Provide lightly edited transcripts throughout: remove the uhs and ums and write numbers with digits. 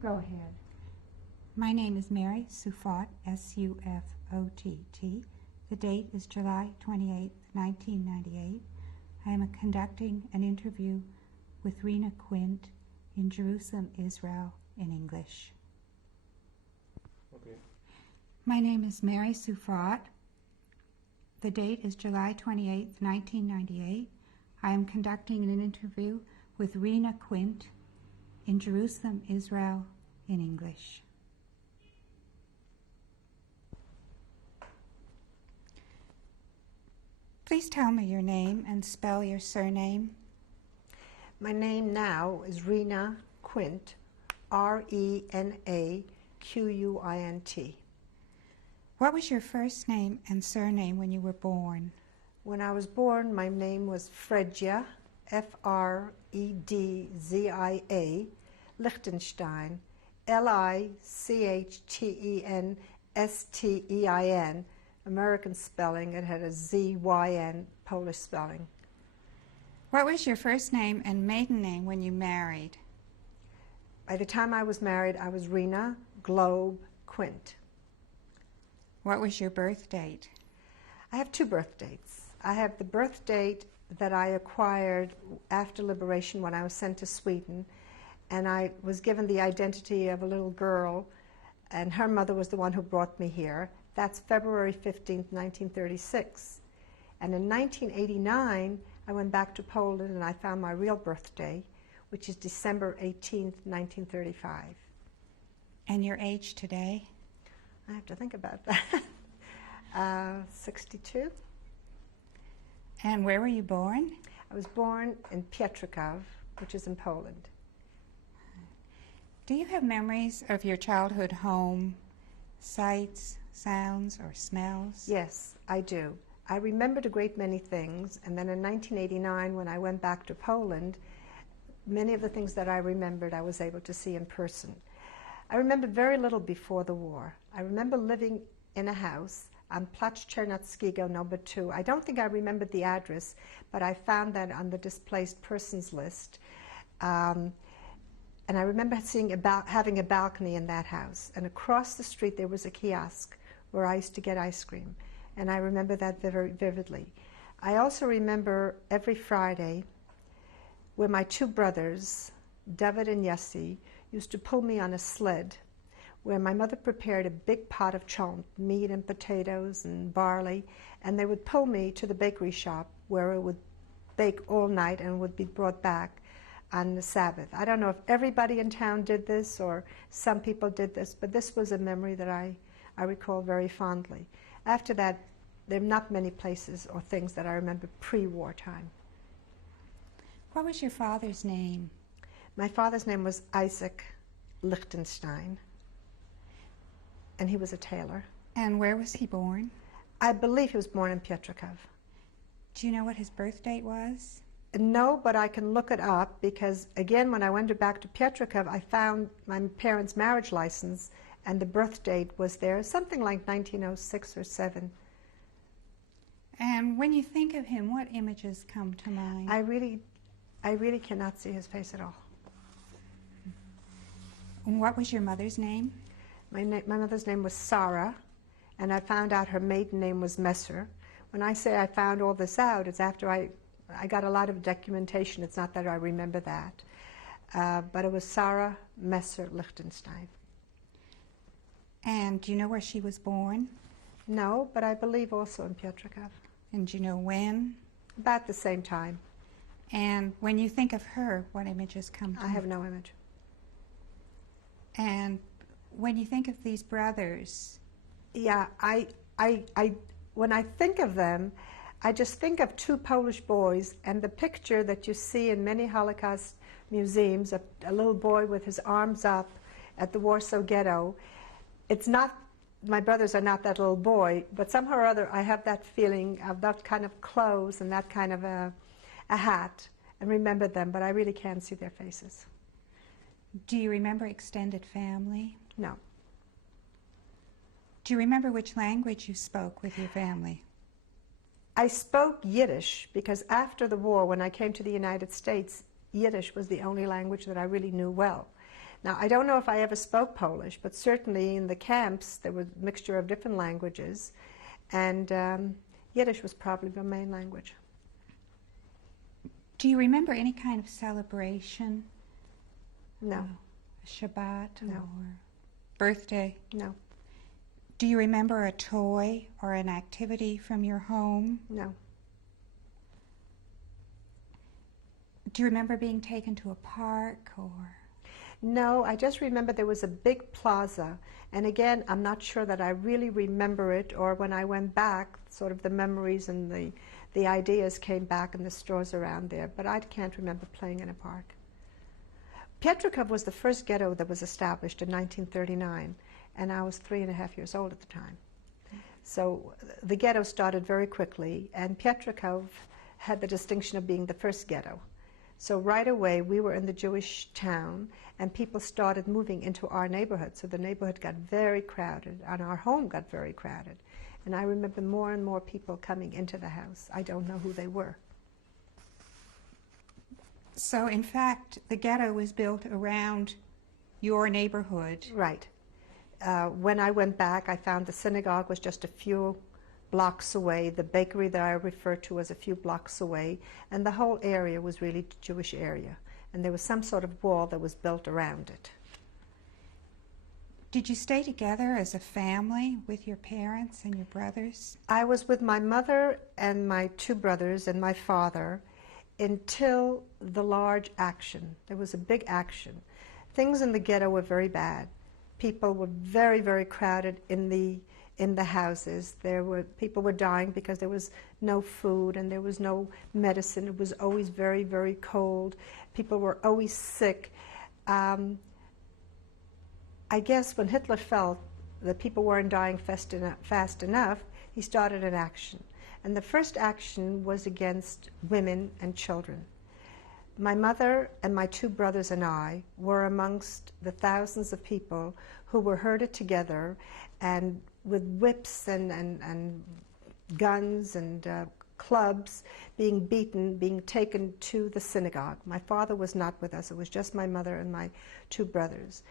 Go ahead. My name is Mary Sufott, S-U-F-O-T-T. The date is July 28, 1998. I am conducting an interview with Rena Quint in Jerusalem, Israel, in English. Okay. My name is Mary Sufott. The date is July 28, 1998. I am conducting an interview with Rena Quint in Jerusalem, Israel, in English. Please tell me your name and spell your surname. My name now is Rena Quint, R-E-N-A-Q-U-I-N-T. What was your first name and surname when you were born? When I was born, my name was Fredja, F-R-E-D-Z-I-A, Lichtenstein, L-I-C-H-T-E-N-S-T-E-I-N, American spelling. It had a Z-Y-N, Polish spelling. What was your first name and maiden name when you married? By the time I was married, I was Rena Globe Quint. What was your birth date? I have two birth dates. I have the birth date that I acquired after liberation when I was sent to Sweden, and I was given the identity of a little girl, and her mother was the one who brought me here. That's February 15th, 1936. And in 1989, I went back to Poland and I found my real birthday, which is December 18th, 1935. And your age today? I have to think about that. 62. And where were you born? I was born in Pietrków, which is in Poland. Do you have memories of your childhood home, sights, sounds, or smells? Yes, I do. I remembered a great many things, and then in 1989, when I went back to Poland, many of the things that I remembered I was able to see in person. I remember very little before the war. I remember living in a house on Plac Czernackiego, number 2. I don't think I remembered the address, but I found that on the displaced persons list. And I remember having a balcony in that house. And across the street there was a kiosk where I used to get ice cream. And I remember that very vividly. I also remember every Friday where my two brothers, David and Yossi, used to pull me on a sled where my mother prepared a big pot of chont, meat and potatoes and barley, and they would pull me to the bakery shop where it would bake all night and would be brought back on the Sabbath. I don't know if everybody in town did this or some people did this, but this was a memory that I recall very fondly. After that, there are not many places or things that I remember pre-war time. What was your father's name? My father's name was Isaac Lichtenstein, and he was a tailor. And where was he born? I believe he was born in Pietrków. Do you know what his birth date was? No, but I can look it up because, again, when I went back to Pietrków, I found my parents' marriage license, and the birth date was there, something like 1906 or 7. And when you think of him, what images come to mind? I really cannot see his face at all. And what was your mother's name? My mother's name was Sarah, and I found out her maiden name was Messer. When I say I found all this out, it's after I got a lot of documentation. It's not that I remember that. But it was Sarah Messer Lichtenstein. And do you know where she was born? No, but I believe also in Pietrków. And do you know when? About the same time. And when you think of her, what images come to I have no image. And when you think of these brothers? Yeah, when I think of them, I just think of two Polish boys, and the picture that you see in many Holocaust museums, a little boy with his arms up at the Warsaw Ghetto. It's not, my brothers are not that little boy, but somehow or other I have that feeling of that kind of clothes and that kind of a hat, and remember them, but I really can't see their faces. Do you remember extended family? No. Do you remember which language you spoke with your family? I spoke Yiddish because after the war, when I came to the United States, Yiddish was the only language that I really knew well. Now, I don't know if I ever spoke Polish, but certainly in the camps there was a mixture of different languages, and Yiddish was probably the main language. Do you remember any kind of celebration? No, Shabbat No. or birthday? no, Do you remember a toy or an activity from your home? no. Do you remember being taken to a park or? No, I just remember there was a big plaza, and again, I'm not sure that I really remember it, or when I went back, sort of the memories and the ideas came back in the stores around there, but I can't remember playing in a park. Pietrkov was the first ghetto that was established in 1939, and I was 3.5 years old at the time. So the ghetto started very quickly, and Pietrkov had the distinction of being the first ghetto. So right away, we were in the Jewish town, and people started moving into our neighborhood. So the neighborhood got very crowded, and our home got very crowded. And I remember more and more people coming into the house. I don't know who they were. So in fact, the ghetto was built around your neighborhood. Right. When I went back, I found the synagogue was just a few blocks away. The bakery that I referred to was a few blocks away. And the whole area was really the Jewish area. And there was some sort of wall that was built around it. Did you stay together as a family with your parents and your brothers? I was with my mother and my 2 brothers and my father until the large action. There was a big action. Things in the ghetto were very bad. People were very, very crowded in the houses. People were dying because there was no food and there was no medicine. It was always very, very cold. People were always sick. I guess when Hitler felt that people weren't dying fast enough, he started an action. And the first action was against women and children. My mother and my 2 brothers and I were amongst the thousands of people who were herded together and with whips and guns and clubs being beaten, being taken to the synagogue. My father was not with us. It was just my mother and my 2 brothers.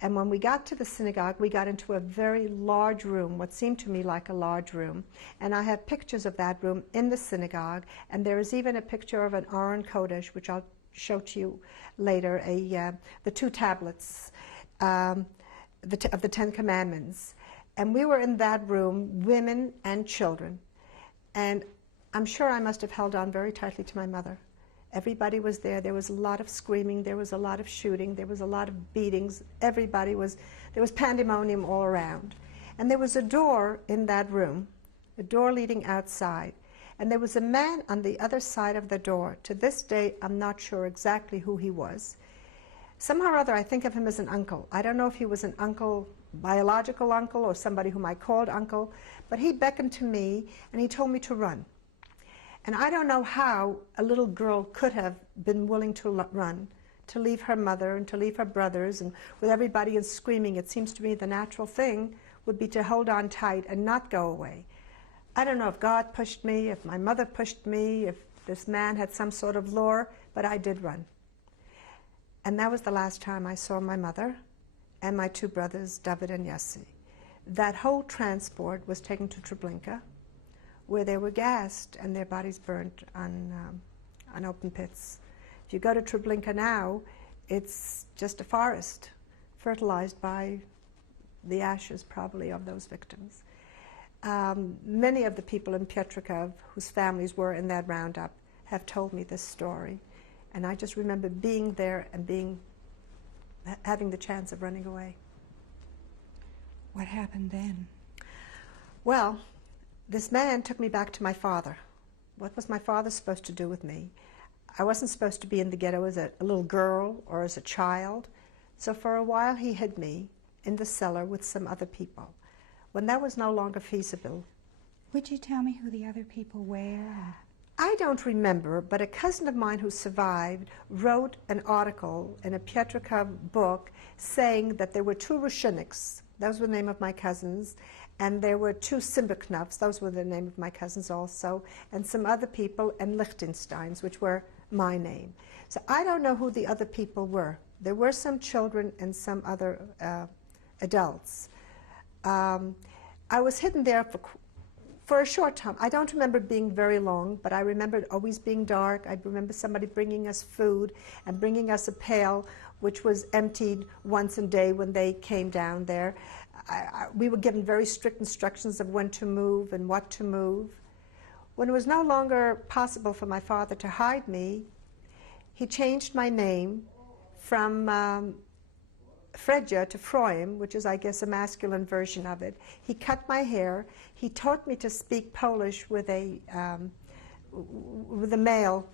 And when we got to the synagogue, we got into a very large room, what seemed to me like a large room. And I have pictures of that room in the synagogue. And there is even a picture of an Aron Kodesh, which I'll show to you later, the 2 tablets of the 10 Commandments. And we were in that room, women and children. And I'm sure I must have held on very tightly to my mother. Everybody was there. There was a lot of screaming. There was a lot of shooting. There was a lot of beatings. There was pandemonium all around. And there was a door in that room, a door leading outside. And there was a man on the other side of the door. To this day, I'm not sure exactly who he was. Somehow or other, I think of him as an uncle. I don't know if he was an uncle, biological uncle, or somebody whom I called uncle, but he beckoned to me and he told me to run. And I don't know how a little girl could have been willing to run, to leave her mother and to leave her brothers, and with everybody screaming, it seems to me the natural thing would be to hold on tight and not go away. I don't know if God pushed me, if my mother pushed me, if this man had some sort of lure, but I did run. And that was the last time I saw my mother and my 2 brothers, David and Yossi. That whole transport was taken to Treblinka, where they were gassed and their bodies burnt on open pits. If you go to Treblinka now, it's just a forest, fertilized by the ashes probably of those victims. Many of the people in Pietrkov whose families were in that roundup have told me this story. And I just remember being there and having the chance of running away. What happened then? Well, this man took me back to my father. What was my father supposed to do with me? I wasn't supposed to be in the ghetto as a little girl or as a child. So for a while he hid me in the cellar with some other people. When that was no longer feasible. Would you tell me who the other people were? I don't remember, but a cousin of mine who survived wrote an article in a Pietrkov book saying that there were 2 Rushiniks, those were the name of my cousins, and there were 2 Simbeknovs, those were the name of my cousins also, and some other people, and Lichtensteins, which were my name. So I don't know who the other people were, There were some children and some other adults. I was hidden there for a short time. I don't remember it being very long, but I remember it always being dark. I remember somebody bringing us food and bringing us a pail, which was emptied once a day when they came down there. We were given very strict instructions of when to move and what to move. When it was no longer possible for my father to hide me, he changed my name from Fredja to Froim, which is, I guess, a masculine version of it. He cut my hair. He taught me to speak Polish with the male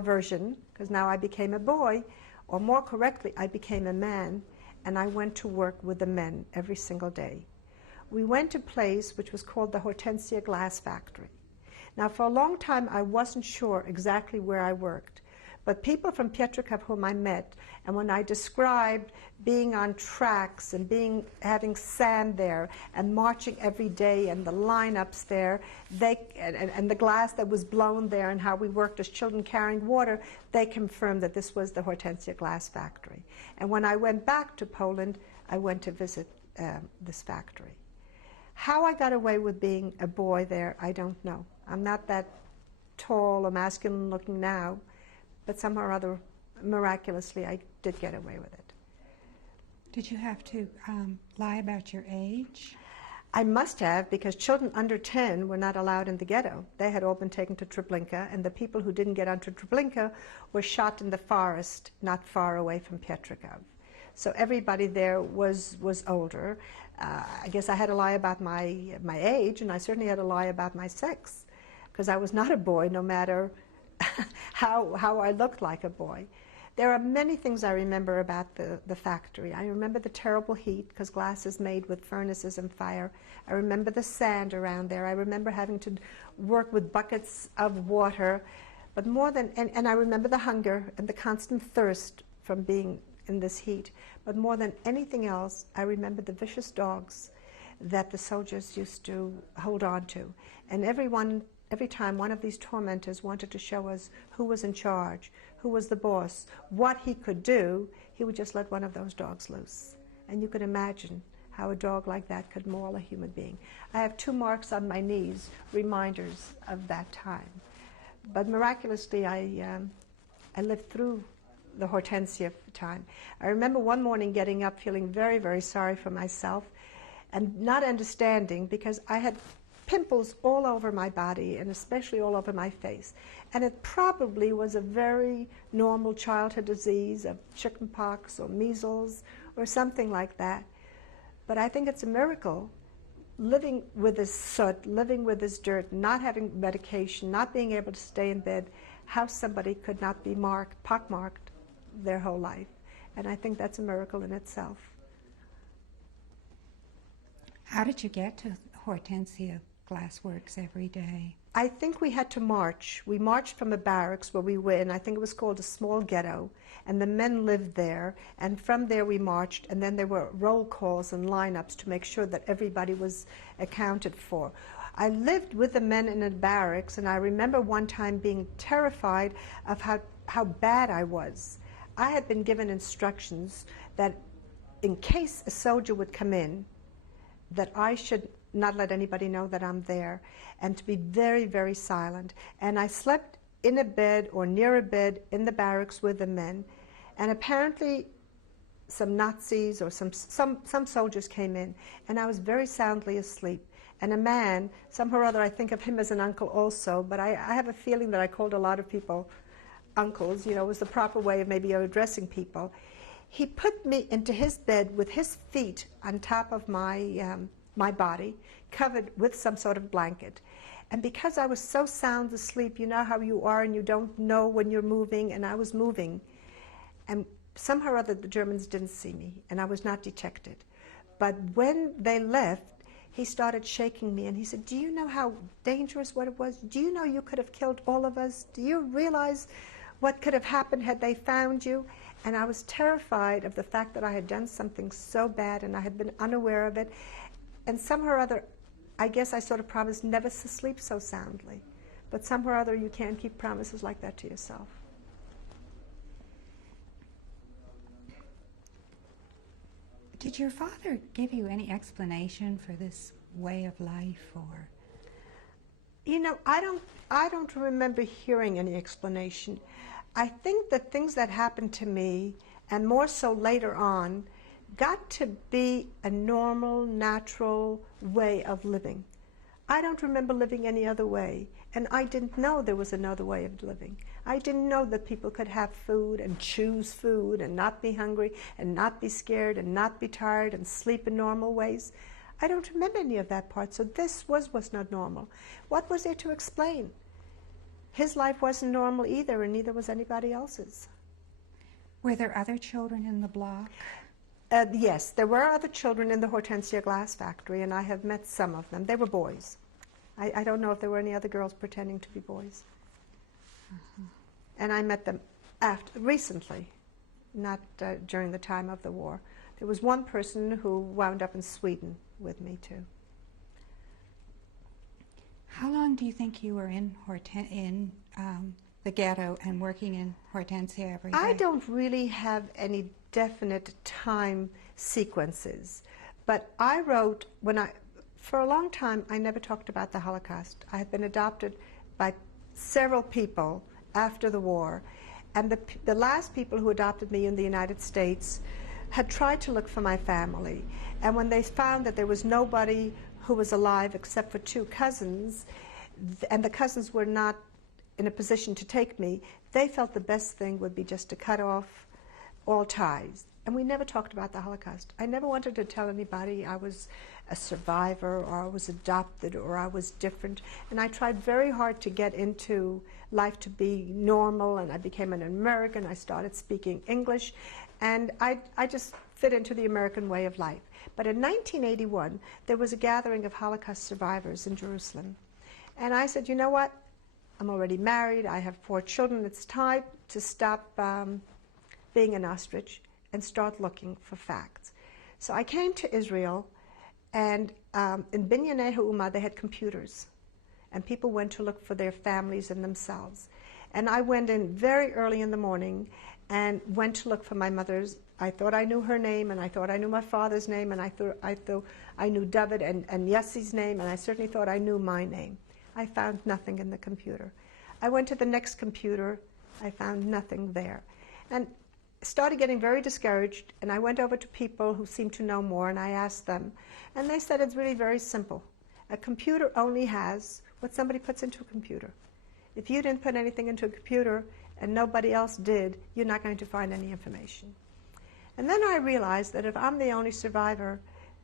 version, because now I became a boy, or more correctly, I became a man, and I went to work with the men every single day. We went to a place which was called the Hortensia Glass Factory. Now, for a long time, I wasn't sure exactly where I worked. But people from Pietrków whom I met, and when I described being on tracks and having sand there and marching every day and the lineups there, and the glass that was blown there and how we worked as children carrying water, they confirmed that this was the Hortensia Glass Factory. And when I went back to Poland, I went to visit this factory. How I got away with being a boy there, I don't know. I'm not that tall or masculine looking now, but somehow or other, miraculously, I did get away with it. Did you have to lie about your age? I must have, because children under 10 were not allowed in the ghetto. They had all been taken to Treblinka, and the people who didn't get onto Treblinka were shot in the forest not far away from Pietrków. So everybody there was older. I guess I had to lie about my age, and I certainly had to lie about my sex, because I was not a boy, no matter how I looked like a boy. There are many things I remember about the factory. I remember the terrible heat, because glass is made with furnaces and fire. I remember the sand around there. I remember having to work with buckets of water. But more than, and I remember the hunger and the constant thirst from being in this heat. But more than anything else, I remember the vicious dogs that the soldiers used to hold on to. And every time one of these tormentors wanted to show us who was in charge, who was the boss, what he could do, he would just let one of those dogs loose. And you could imagine how a dog like that could maul a human being. I have 2 marks on my knees, reminders of that time. But miraculously, I lived through the Hortensia time. I remember one morning getting up feeling very, very sorry for myself and not understanding, because I had pimples all over my body and especially all over my face. And it probably was a very normal childhood disease of chickenpox or measles or something like that. But I think it's a miracle, living with this soot, living with this dirt, not having medication, not being able to stay in bed, how somebody could not be pockmarked their whole life. And I think that's a miracle in itself. How did you get to Hortensia Glassworks every day? I think we had to march. We marched from a barracks where we were in, I think it was called a small ghetto, and the men lived there, and from there we marched, and then there were roll calls and lineups to make sure that everybody was accounted for. I lived with the men in a barracks, and I remember one time being terrified of how bad I was. I had been given instructions that in case a soldier would come in, that I should not let anybody know that I'm there, and to be very, very silent. And I slept in a bed or near a bed in the barracks with the men, and apparently some Nazis or some soldiers came in, and I was very soundly asleep. And a man, somehow or other, I think of him as an uncle also, but I have a feeling that I called a lot of people uncles, you know, it was the proper way of maybe addressing people. He put me into his bed with his feet on top of my body, covered with some sort of blanket. And because I was so sound asleep, you know how you are and you don't know when you're moving, and I was moving. And somehow or other the Germans didn't see me, and I was not detected. But when they left, he started shaking me, and he said, "Do you know how dangerous what it was? Do you know you could have killed all of us? Do you realize what could have happened had they found you?" And I was terrified of the fact that I had done something so bad and I had been unaware of it. And somehow or other, I guess I sort of promised never to sleep so soundly. But somehow or other, you can't keep promises like that to yourself. Did your father give you any explanation for this way of life, or? You know, I don't remember hearing any explanation. I think the things that happened to me, and more so later on, got to be a normal, natural way of living. I don't remember living any other way, and I didn't know there was another way of living. I didn't know that people could have food and choose food and not be hungry and not be scared and not be tired and sleep in normal ways. I don't remember any of that part, so this was not normal. What was there to explain? His life wasn't normal either, and neither was anybody else's. Were there other children in the block? Yes, there were other children in the Hortensia glass factory, and I have met some of them. They were boys. I don't know if there were any other girls pretending to be boys. And I met them recently, not during the time of the war. There was one person who wound up in Sweden with me, too. How long do you think you were in the ghetto and working in Hortensia every day? I don't really have any definite time sequences, but I wrote for a long time I never talked about the Holocaust. I had been adopted by several people after the war, and the last people who adopted me in the United States had tried to look for my family, and when they found that there was nobody who was alive except for 2 cousins, and the cousins were not in a position to take me, they felt the best thing would be just to cut off all ties. And we never talked about the Holocaust. I never wanted to tell anybody I was a survivor, or I was adopted, or I was different. And I tried very hard to get into life to be normal, and I became an American. I started speaking English, and I just fit into the American way of life. But in 1981, there was a gathering of Holocaust survivors in Jerusalem. And I said, you know what? I'm already married. I have 4 children. It's time to stop being an ostrich and start looking for facts. So I came to Israel, and in Binyanei Ha'umah, they had computers, and people went to look for their families and themselves. And I went in very early in the morning and went to look for my mother's. I thought I knew her name, and I thought I knew my father's name, and I thought I knew David and Yessi's name, and I certainly thought I knew my name. I found nothing in the computer. I went to the next computer. I found nothing there. And started getting very discouraged, and I went over to people who seemed to know more, and I asked them, and they said it's really very simple. A computer only has what somebody puts into a computer. If you didn't put anything into a computer and nobody else did, you're not going to find any information. And then I realized that if I'm the only survivor,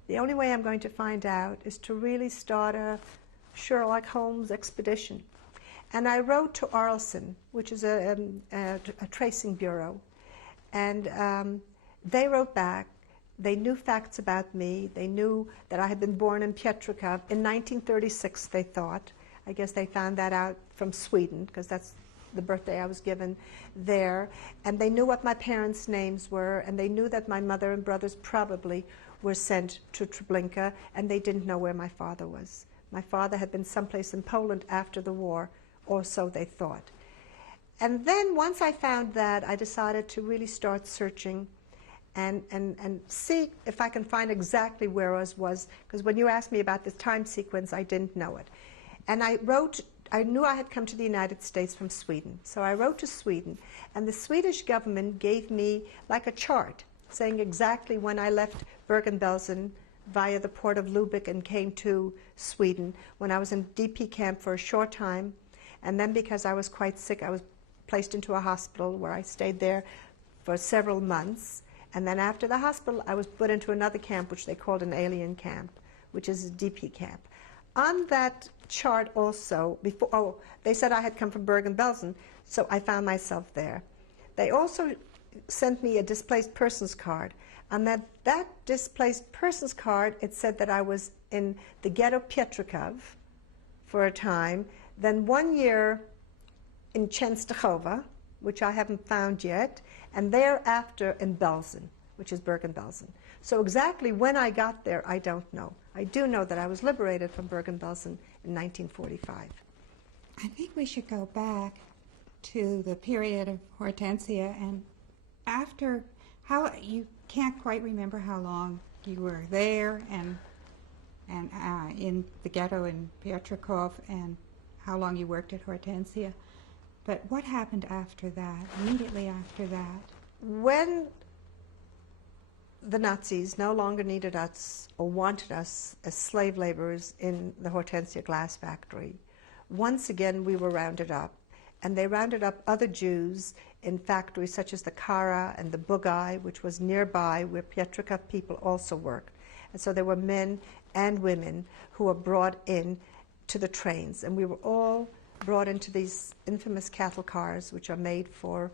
the only way I'm going to find out is to really start a Sherlock Holmes expedition. And I wrote to Arlson, which is a tracing bureau, and they wrote back. They knew facts about me. They knew that I had been born in Pietrkov in 1936, they thought. I guess they found that out from Sweden, because that's the birthday I was given there. And they knew what my parents' names were, and they knew that my mother and brothers probably were sent to Treblinka, and they didn't know where my father was. My father had been someplace in Poland after the war, or so they thought. And then once I found that, I decided to really start searching and see if I can find exactly where I was, because when you asked me about this time sequence, I didn't know it. And I knew I had come to the United States from Sweden, so I wrote to Sweden, and the Swedish government gave me like a chart saying exactly when I left Bergen-Belsen via the port of Lubeck and came to Sweden, when I was in DP camp for a short time, and then because I was quite sick, I was placed into a hospital where I stayed there for several months. And then after the hospital, I was put into another camp, which they called an alien camp, which is a DP camp. On that chart also, they said I had come from Bergen-Belsen, so I found myself there. They also sent me a displaced persons card. On that displaced persons card, it said that I was in the ghetto Pietrkov for a time, then 1 year in Częstochowa, which I haven't found yet, and thereafter in Belsen, which is Bergen-Belsen. So exactly when I got there, I don't know. I do know that I was liberated from Bergen-Belsen in 1945. I think we should go back to the period of Hortensia, and after, how you can't quite remember how long you were there and in the ghetto in Piotrków, and how long you worked at Hortensia. But what happened after that, immediately after that? When the Nazis no longer needed us or wanted us as slave laborers in the Hortensia glass factory, once again we were rounded up. And they rounded up other Jews in factories such as the Kara and the Bugai, which was nearby where Piotrków people also worked. And so there were men and women who were brought in to the trains. And we were all brought into these infamous cattle cars, which are made for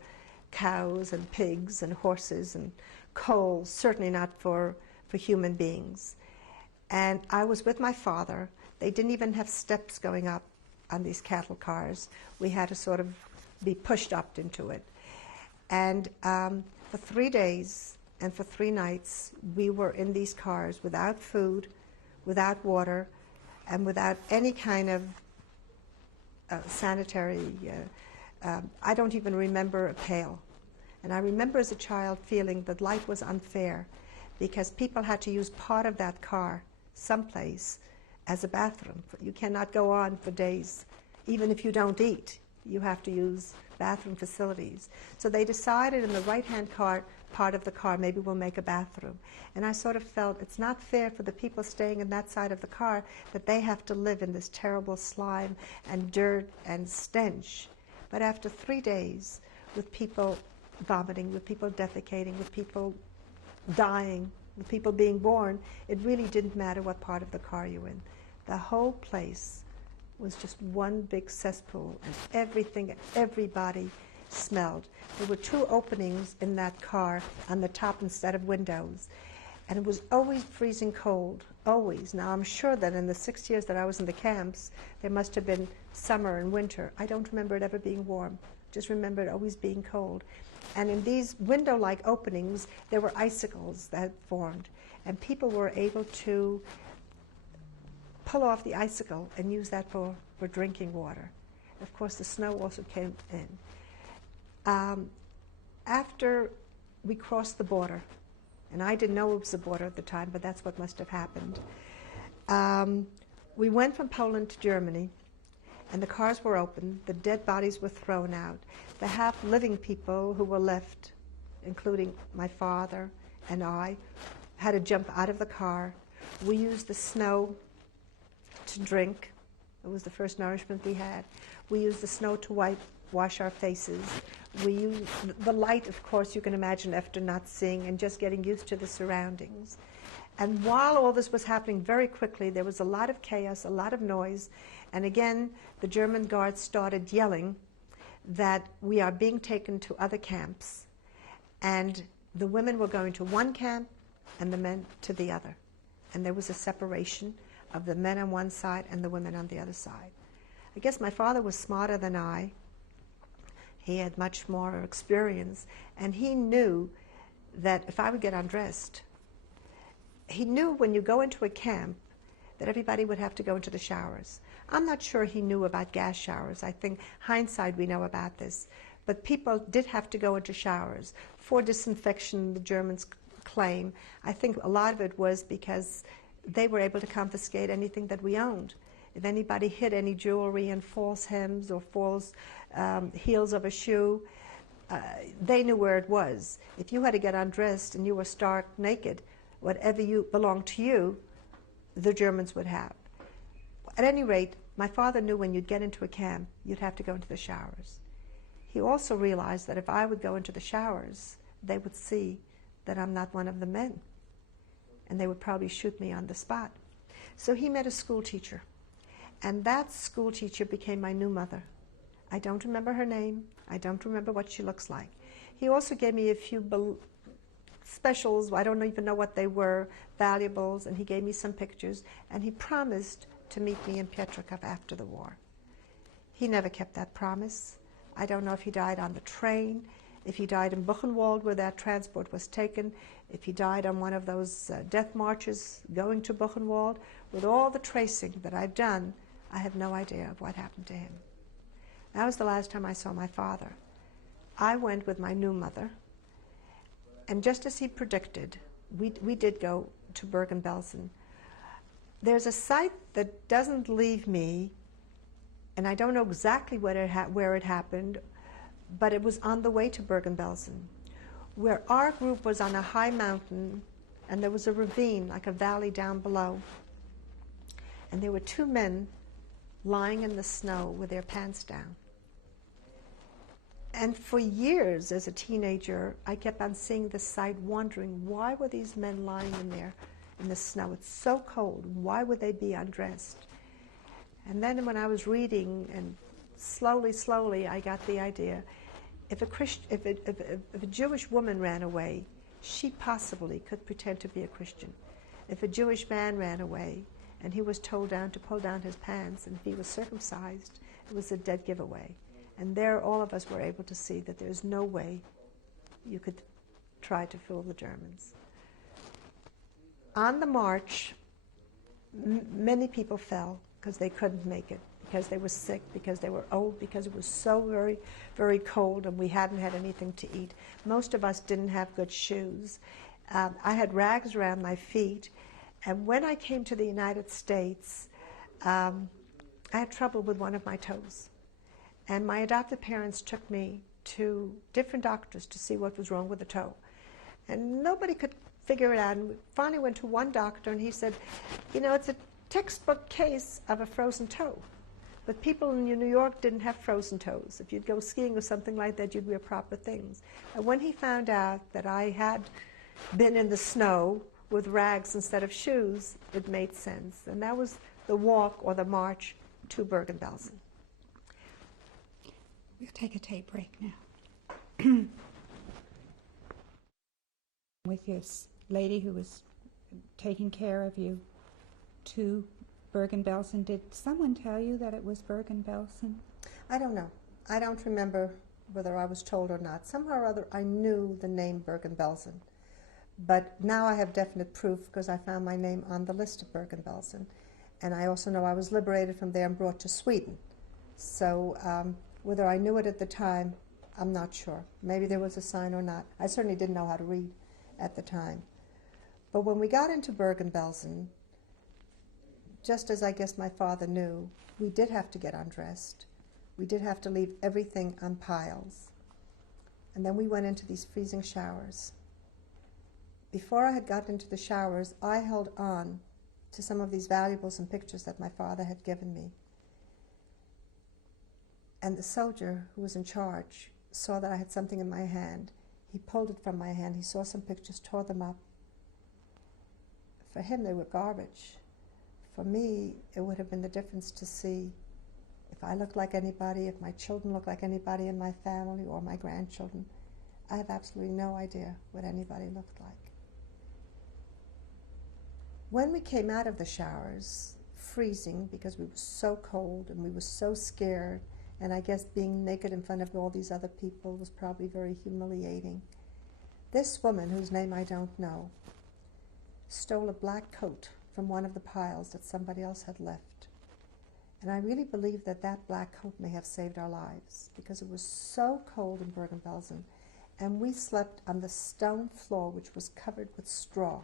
cows and pigs and horses and coal, certainly not for human beings. And I was with my father. They didn't even have steps going up on these cattle cars. We had to sort of be pushed up into it. And for 3 days and for 3 nights, we were in these cars without food, without water, and without any kind of sanitary, I don't even remember a pail. And I remember as a child feeling that life was unfair because people had to use part of that car someplace as a bathroom. You cannot go on for days. Even if you don't eat, you have to use bathroom facilities. So they decided in the right-hand part of the car, maybe we'll make a bathroom. And I sort of felt it's not fair for the people staying in that side of the car that they have to live in this terrible slime and dirt and stench. But after 3 days, with people vomiting, with people defecating, with people dying, with people being born, it really didn't matter what part of the car you were in. The whole place was just one big cesspool, and everybody smelled. There were 2 openings in that car on the top instead of windows, and it was always freezing cold, always. Now, I'm sure that in the 6 years that I was in the camps, there must have been summer and winter. I don't remember it ever being warm. Just remember it always being cold. And in these window-like openings, there were icicles that had formed, and people were able to pull off the icicle and use that for drinking water. Of course, the snow also came in. After we crossed the border, and I didn't know it was the border at the time, but that's what must have happened, we went from Poland to Germany, and the cars were open, the dead bodies were thrown out. The half-living people who were left, including my father and I, had to jump out of the car. We used the snow to drink. It was the first nourishment we had. We used the snow to wash our faces. We used the light, of course, you can imagine after not seeing and just getting used to the surroundings. And while all this was happening very quickly, there was a lot of chaos, a lot of noise, and again, the German guards started yelling that we are being taken to other camps, and the women were going to one camp and the men to the other. And there was a separation of the men on one side and the women on the other side. I guess my father was smarter than I. He had much more experience, and he knew that if I would get undressed, he knew when you go into a camp that everybody would have to go into the showers. I'm not sure he knew about gas showers. I think hindsight we know about this. But people did have to go into showers for disinfection, the Germans claim. I think a lot of it was because they were able to confiscate anything that we owned. If anybody hid any jewelry and false hems or false heels of a shoe, they knew where it was. If you had to get undressed and you were stark naked, whatever belonged to you, the Germans would have. At any rate, my father knew when you'd get into a camp, you'd have to go into the showers. He also realized that if I would go into the showers, they would see that I'm not one of the men, and they would probably shoot me on the spot. So he met a school teacher, and that school teacher became my new mother. I don't remember her name. I don't remember what she looks like. He also gave me a few specials, I don't even know what they were, valuables, and he gave me some pictures, and he promised to meet me in Piotrków after the war. He never kept that promise. I don't know if he died on the train, if he died in Buchenwald where that transport was taken, if he died on one of those death marches going to Buchenwald. With all the tracing that I've done, I have no idea of what happened to him. That was the last time I saw my father. I went with my new mother, and just as he predicted, we did go to Bergen-Belsen. There's a site that doesn't leave me, and I don't know exactly where it happened, but it was on the way to Bergen-Belsen, where our group was on a high mountain, and there was a ravine, like a valley down below. And there were two men lying in the snow with their pants down. And for years, as a teenager, I kept on seeing this site, wondering, why were these men lying in there in the snow? It's so cold. Why would they be undressed? And then when I was reading, and slowly, I got the idea, if a Jewish woman ran away, she possibly could pretend to be a Christian. If a Jewish man ran away, and he was told to pull down his pants, and if he was circumcised, it was a dead giveaway. And there, all of us were able to see that there's no way you could try to fool the Germans. On the march, many people fell because they couldn't make it, because they were sick, because they were old, because it was so very, very cold, and we hadn't had anything to eat. Most of us didn't have good shoes. I had rags around my feet, and when I came to the United States, I had trouble with one of my toes. And my adopted parents took me to different doctors to see what was wrong with the toe. And nobody could figure it out. And we finally went to one doctor, and he said, you know, it's a textbook case of a frozen toe. But people in New York didn't have frozen toes. If you'd go skiing or something like that, you'd wear proper things. And when he found out that I had been in the snow with rags instead of shoes, it made sense. And that was the walk or the march to Bergen-Belsen. We'll take a tape break now. With this lady who was taking care of you to Bergen-Belsen. Did someone tell you that it was Bergen-Belsen? I don't know. I don't remember whether I was told or not. Somehow or other, I knew the name Bergen-Belsen. But now I have definite proof because I found my name on the list of Bergen-Belsen. And I also know I was liberated from there and brought to Sweden. So whether I knew it at the time, I'm not sure. Maybe there was a sign or not. I certainly didn't know how to read at the time. But when we got into Bergen-Belsen, just as I guess my father knew, we did have to get undressed. We did have to leave everything on piles. And then we went into these freezing showers. Before I had gotten into the showers, I held on to some of these valuables and pictures that my father had given me. And the soldier who was in charge saw that I had something in my hand. He pulled it from my hand. He saw some pictures, tore them up. For him, they were garbage. For me, it would have been the difference to see if I looked like anybody, if my children looked like anybody in my family or my grandchildren. I have absolutely no idea what anybody looked like. When we came out of the showers, freezing because we were so cold and we were so scared, and I guess being naked in front of all these other people was probably very humiliating. This woman, whose name I don't know, stole a black coat from one of the piles that somebody else had left. And I really believe that that black coat may have saved our lives because it was so cold in Bergen-Belsen, and we slept on the stone floor which was covered with straw.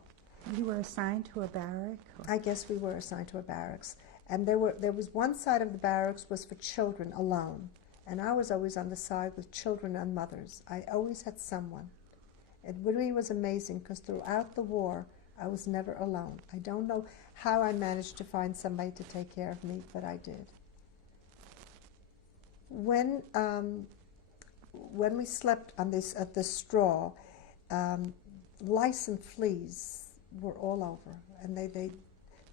You were assigned to a barrack? I guess we were assigned to a barracks. And there was one side of the barracks was for children alone. And I was always on the side with children and mothers. I always had someone. It really was amazing because throughout the war, I was never alone. I don't know how I managed to find somebody to take care of me, but I did. When we slept on this straw, lice and fleas were all over, and they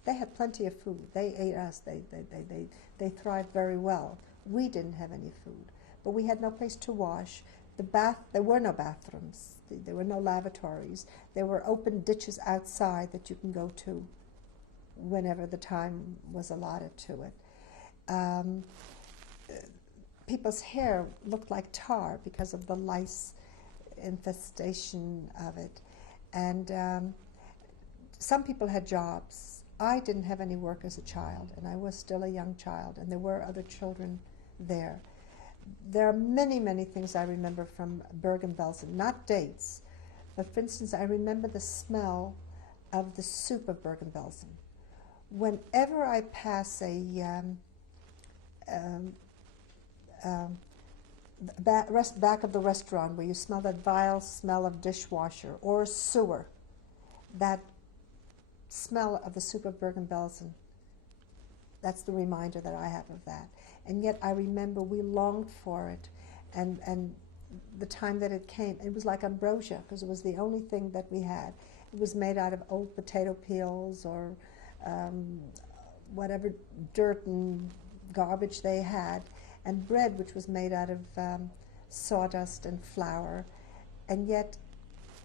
had plenty of food. They ate us. They thrived very well. We didn't have any food, but we had no place to wash. There were no bathrooms. There were no lavatories. There were open ditches outside that you can go to whenever the time was allotted to it. People's hair looked like tar because of the lice infestation of it. And some people had jobs. I didn't have any work as a child, and I was still a young child, and there were other children there. There are many, many things I remember from Bergen-Belsen, not dates, but for instance, I remember the smell of the soup of Bergen-Belsen. Whenever I pass back of the restaurant where you smell that vile smell of dishwasher or sewer, that smell of the soup of Bergen-Belsen, that's the reminder that I have of that. And yet I remember we longed for it, and the time that it came, it was like ambrosia, because it was the only thing that we had. It was made out of old potato peels or whatever dirt and garbage they had, and bread, which was made out of sawdust and flour. And yet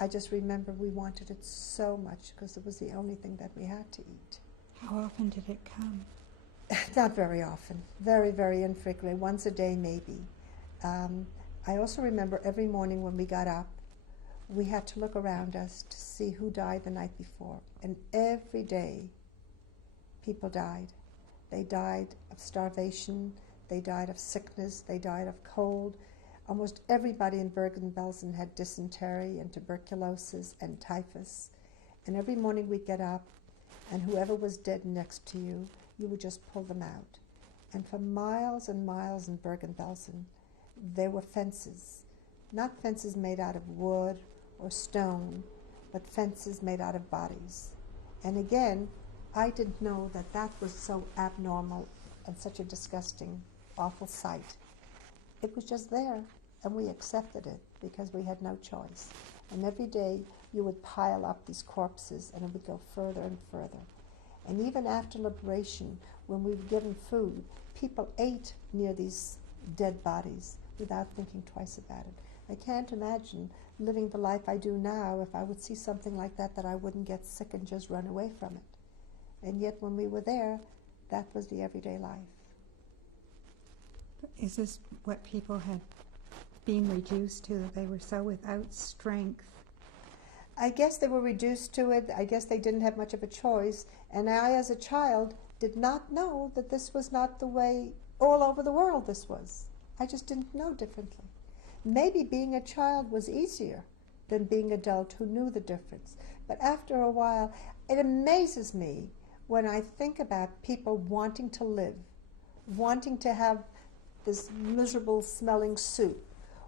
I just remember we wanted it so much because it was the only thing that we had to eat. How often did it come? Not very often. Very, very infrequently. Once a day, maybe. I also remember every morning when we got up, we had to look around us to see who died the night before. And every day, people died. They died of starvation, they died of sickness, they died of cold. Almost everybody in Bergen-Belsen had dysentery and tuberculosis and typhus. And every morning we'd get up, and whoever was dead next to you, you would just pull them out. And for miles and miles in Bergen-Belsen, there were fences. Not fences made out of wood or stone, but fences made out of bodies. And again, I didn't know that that was so abnormal and such a disgusting, awful sight. It was just there, and we accepted it because we had no choice. And every day you would pile up these corpses, and it would go further and further. And even after liberation, when we were given food, people ate near these dead bodies without thinking twice about it. I can't imagine living the life I do now if I would see something like that I wouldn't get sick and just run away from it. And yet when we were there, that was the everyday life. Is this what people had been reduced to, that they were so without strength? I guess they were reduced to it. I guess they didn't have much of a choice. And I, as a child, did not know that this was not the way all over the world this was. I just didn't know differently. Maybe being a child was easier than being an adult who knew the difference. But after a while, it amazes me when I think about people wanting to live, wanting to have this miserable smelling soup,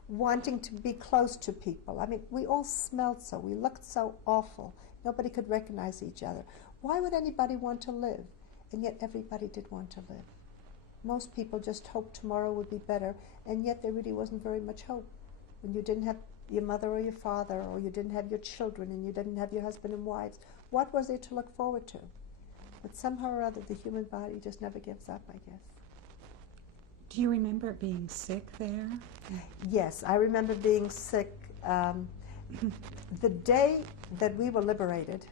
wanting to be close to people. I mean, we all smelled so, we looked so awful. Nobody could recognize each other. Why would anybody want to live? And yet everybody did want to live. Most people just hoped tomorrow would be better, and yet there really wasn't very much hope. When you didn't have your mother or your father, or you didn't have your children, and you didn't have your husband and wives, what was there to look forward to? But somehow or other, the human body just never gives up, I guess. Do you remember being sick there? Yes, I remember being sick. The day that we were liberated,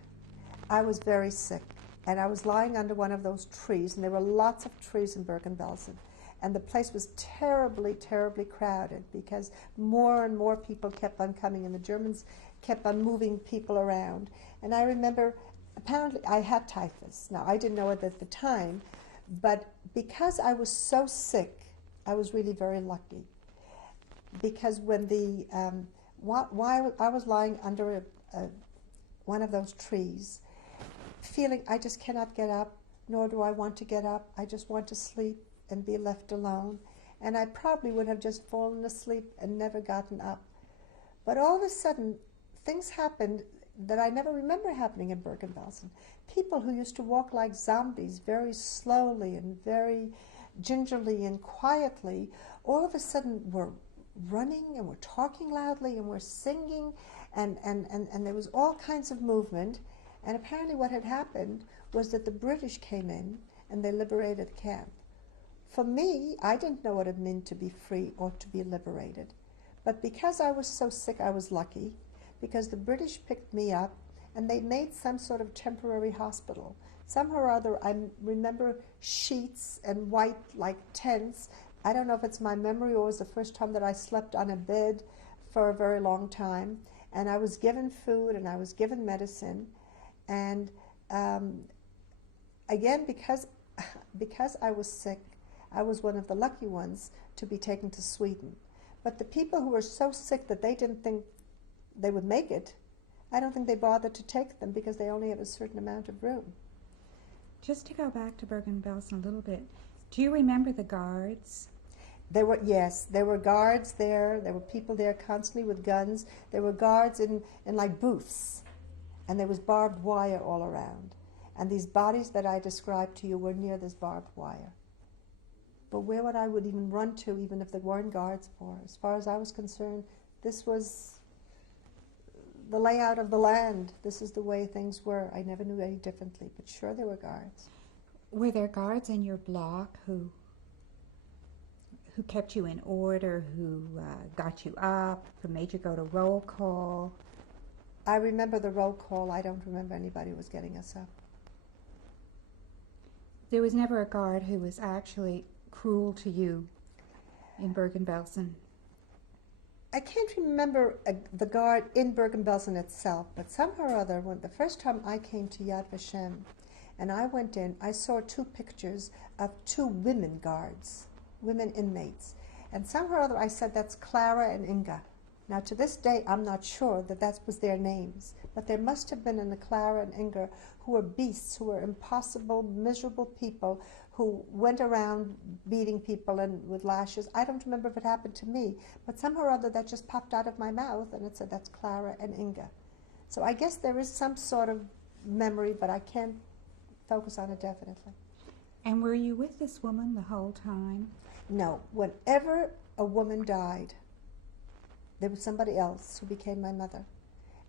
I was very sick. And I was lying under one of those trees, and there were lots of trees in Bergen-Belsen. And the place was terribly, terribly crowded because more and more people kept on coming, and the Germans kept on moving people around. And I remember, apparently I had typhus. Now, I didn't know it at the time, but because I was so sick, I was really very lucky. Because when while I was lying under one of those trees, feeling I just cannot get up, nor do I want to get up. I just want to sleep and be left alone. And I probably would have just fallen asleep and never gotten up. But all of a sudden, things happened that I never remember happening in Bergen-Belsen. People who used to walk like zombies, very slowly and very gingerly and quietly, all of a sudden were running and were talking loudly and were singing, and there was all kinds of movement. And apparently what had happened was that the British came in and they liberated the camp. For me, I didn't know what it meant to be free or to be liberated. But because I was so sick, I was lucky, because the British picked me up and they made some sort of temporary hospital. Somehow or other, I remember sheets and white, like tents. I don't know if it's my memory or it was the first time that I slept on a bed for a very long time. And I was given food and I was given medicine. And again, because I was sick, I was one of the lucky ones to be taken to Sweden. But the people who were so sick that they didn't think they would make it, I don't think they bothered to take them because they only have a certain amount of room. Just to go back to Bergen-Belsen a little bit, do you remember the guards? Yes, there were guards there. There were people there constantly with guns. There were guards in like booths, and there was barbed wire all around. And these bodies that I described to you were near this barbed wire. But where would I would even run to, even if there weren't guards for? As far as I was concerned, this was the layout of the land. This is the way things were. I never knew any differently, but sure there were guards. Were there guards in your block who kept you in order, who got you up, who made you go to roll call? I remember the roll call. I don't remember anybody who was getting us up. There was never a guard who was actually cruel to you in Bergen-Belsen? I can't remember the guard in Bergen-Belsen itself, but somehow or other, when the first time I came to Yad Vashem, and I went in, I saw 2 pictures of 2 women guards, women inmates. And somehow or other I said, that's Clara and Inga. Now to this day I'm not sure that was their names, but there must have been a Clara and Inga who were beasts, who were impossible, miserable people who went around beating people and with lashes. I don't remember if it happened to me, but somehow or other that just popped out of my mouth and it said, that's Clara and Inga. So I guess there is some sort of memory, but I can't focus on it definitely. And were you with this woman the whole time? No. Whenever a woman died, there was somebody else who became my mother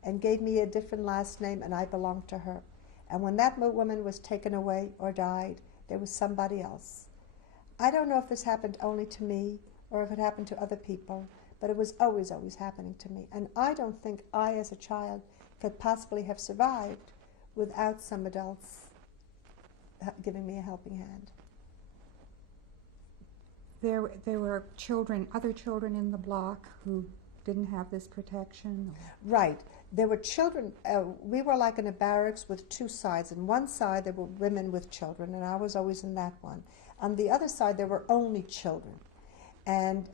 and gave me a different last name, and I belonged to her. And when that woman was taken away or died, there was somebody else. I don't know if this happened only to me or if it happened to other people, but it was always, always happening to me. And I don't think I, as a child, could possibly have survived without some adults giving me a helping hand. There were children, other children in the block who didn't have this protection? Right. There were children. We were like in a barracks with 2 sides. On one side there were women with children, and I was always in that one. On the other side there were only children. And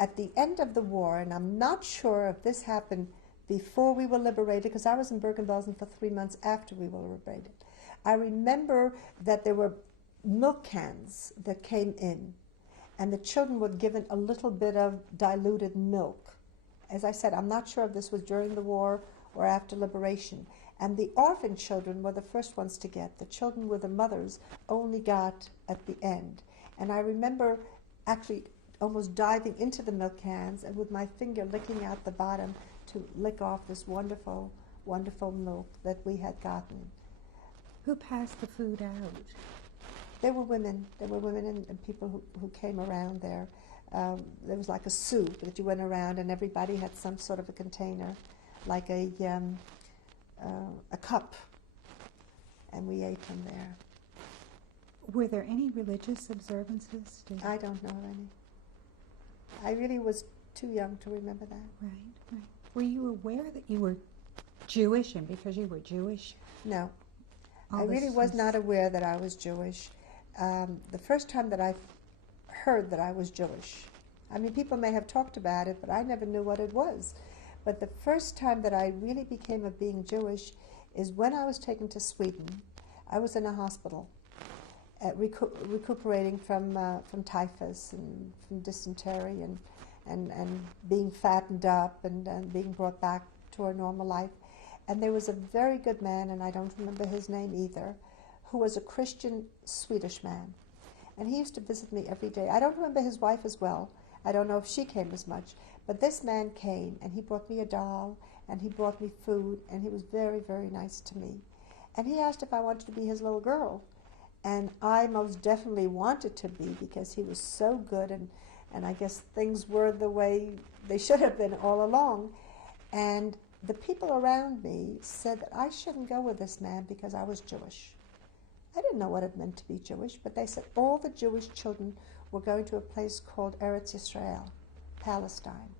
at the end of the war, and I'm not sure if this happened before we were liberated, because I was in Bergen-Belsen for 3 months after we were liberated, I remember that there were milk cans that came in, and the children were given a little bit of diluted milk. As I said, I'm not sure if this was during the war or after liberation. And the orphan children were the first ones to get. The children with the mothers only got at the end. And I remember actually almost diving into the milk cans and with my finger licking out the bottom to lick off this wonderful, wonderful milk that we had gotten. Who passed the food out? There were women. There were women and people who came around there. There was like a soup that you went around, and everybody had some sort of a container, like a cup, and we ate from there. Were there any religious observances? I don't know of any. I really was too young to remember that. Right, right. Were you aware that you were Jewish, and because you were Jewish? No. I really was not aware that I was Jewish. The first time that I heard that I was Jewish, I mean, people may have talked about it, but I never knew what it was. But the first time that I really became of being Jewish is when I was taken to Sweden. I was in a hospital recuperating from typhus and from dysentery and being fattened up and being brought back to a normal life. And there was a very good man, and I don't remember his name either, who was a Christian Swedish man. And he used to visit me every day. I don't remember his wife as well. I don't know if she came as much. But this man came, and he brought me a doll, and he brought me food, and he was very, very nice to me. And he asked if I wanted to be his little girl. And I most definitely wanted to be, because he was so good, and I guess things were the way they should have been all along. And the people around me said that I shouldn't go with this man because I was Jewish. I didn't know what it meant to be Jewish, but they said all the Jewish children were going to a place called Eretz Yisrael, Palestine.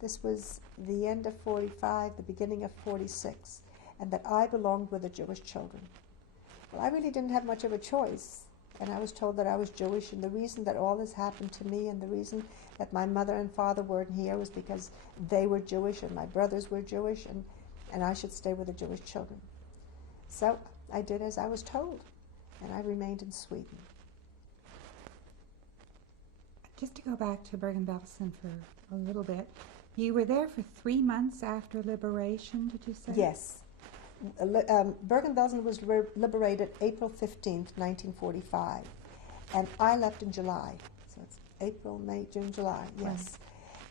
This was the end of 45, the beginning of 46, and that I belonged with the Jewish children. Well, I really didn't have much of a choice. and I was told that I was Jewish, and the reason that all this happened to me and the reason that my mother and father weren't here was because they were Jewish and my brothers were Jewish, and I should stay with the Jewish children. So I did as I was told, and I remained in Sweden. Just to go back to Bergen-Belsen for a little bit, you were there for 3 months after liberation, did you say? Yes. Bergen-Belsen was liberated April 15th, 1945, and I left in July. So it's April, May, June, July, yes.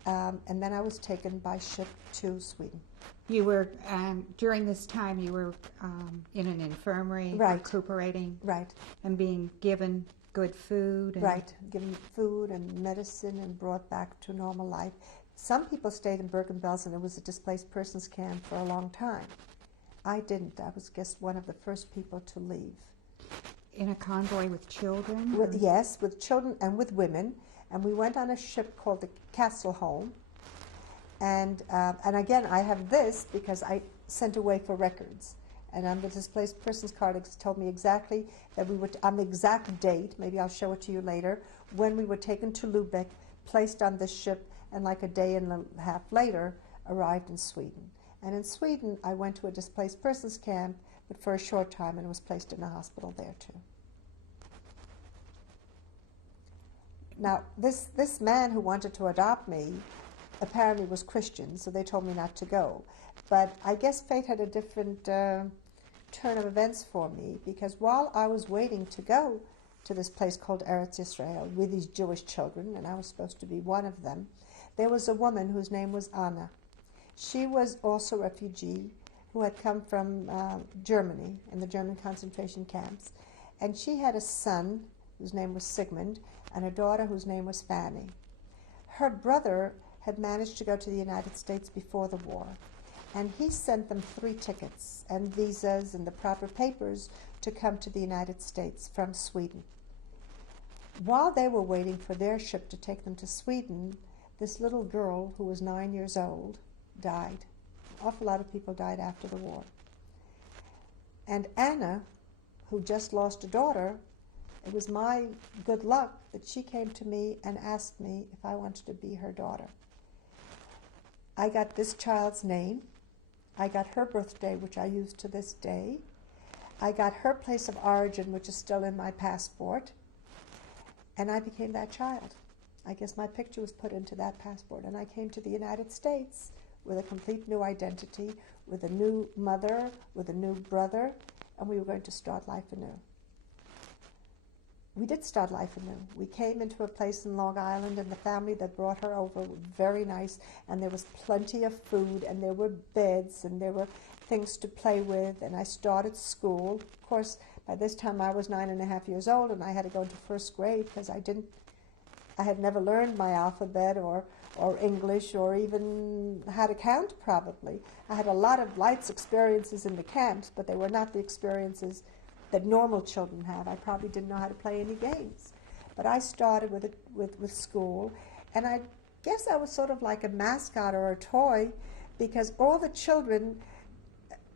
And then I was taken by ship to Sweden. You were, during this time, you were in an infirmary, Right. recuperating, Right, and being given good food. And right. Given food and medicine and brought back to normal life. Some people stayed in Bergen-Belsen. It was a displaced persons camp for a long time. I didn't. I was just one of the first people to leave. In a convoy with children? Yes, with children and with women. And we went on a ship called the Kastelholm. And again, I have this because I sent away for records. And on the displaced persons card, it told me exactly that we were, on the exact date, maybe I'll show it to you later, when we were taken to Lubeck, placed on this ship, and like a day and a half later, arrived in Sweden. And in Sweden, I went to a displaced persons camp, but for a short time, and was placed in a hospital there too. Now, this man who wanted to adopt me apparently was Christian, so they told me not to go. But I guess fate had a different turn of events for me, because while I was waiting to go to this place called Eretz Israel with these Jewish children, and I was supposed to be one of them, there was a woman whose name was Anna. She was also a refugee who had come from Germany, in the German concentration camps. And she had a son whose name was Sigmund, and a daughter whose name was Fanny. Her brother had managed to go to the United States before the war, and he sent them 3 tickets and visas and the proper papers to come to the United States from Sweden. While they were waiting for their ship to take them to Sweden, this little girl who was 9 years old died. An awful lot of people died after the war. And Anna, who just lost a daughter, it was my good luck that she came to me and asked me if I wanted to be her daughter. I got this child's name. I got her birthday, which I use to this day. I got her place of origin, which is still in my passport. And I became that child. I guess my picture was put into that passport. And I came to the United States with a complete new identity, with a new mother, with a new brother, and we were going to start life anew. We did start life anew. We came into a place in Long Island, and the family that brought her over were very nice, and there was plenty of food, and there were beds, and there were things to play with, and I started school. Of course, by this time I was 9.5 years old, and I had to go into first grade because I had never learned my alphabet or English or even how to count, probably. I had a lot of life's experiences in the camps, but they were not the experiences that normal children have. I probably didn't know how to play any games. But I started with school, and I guess I was sort of like a mascot or a toy, because all the children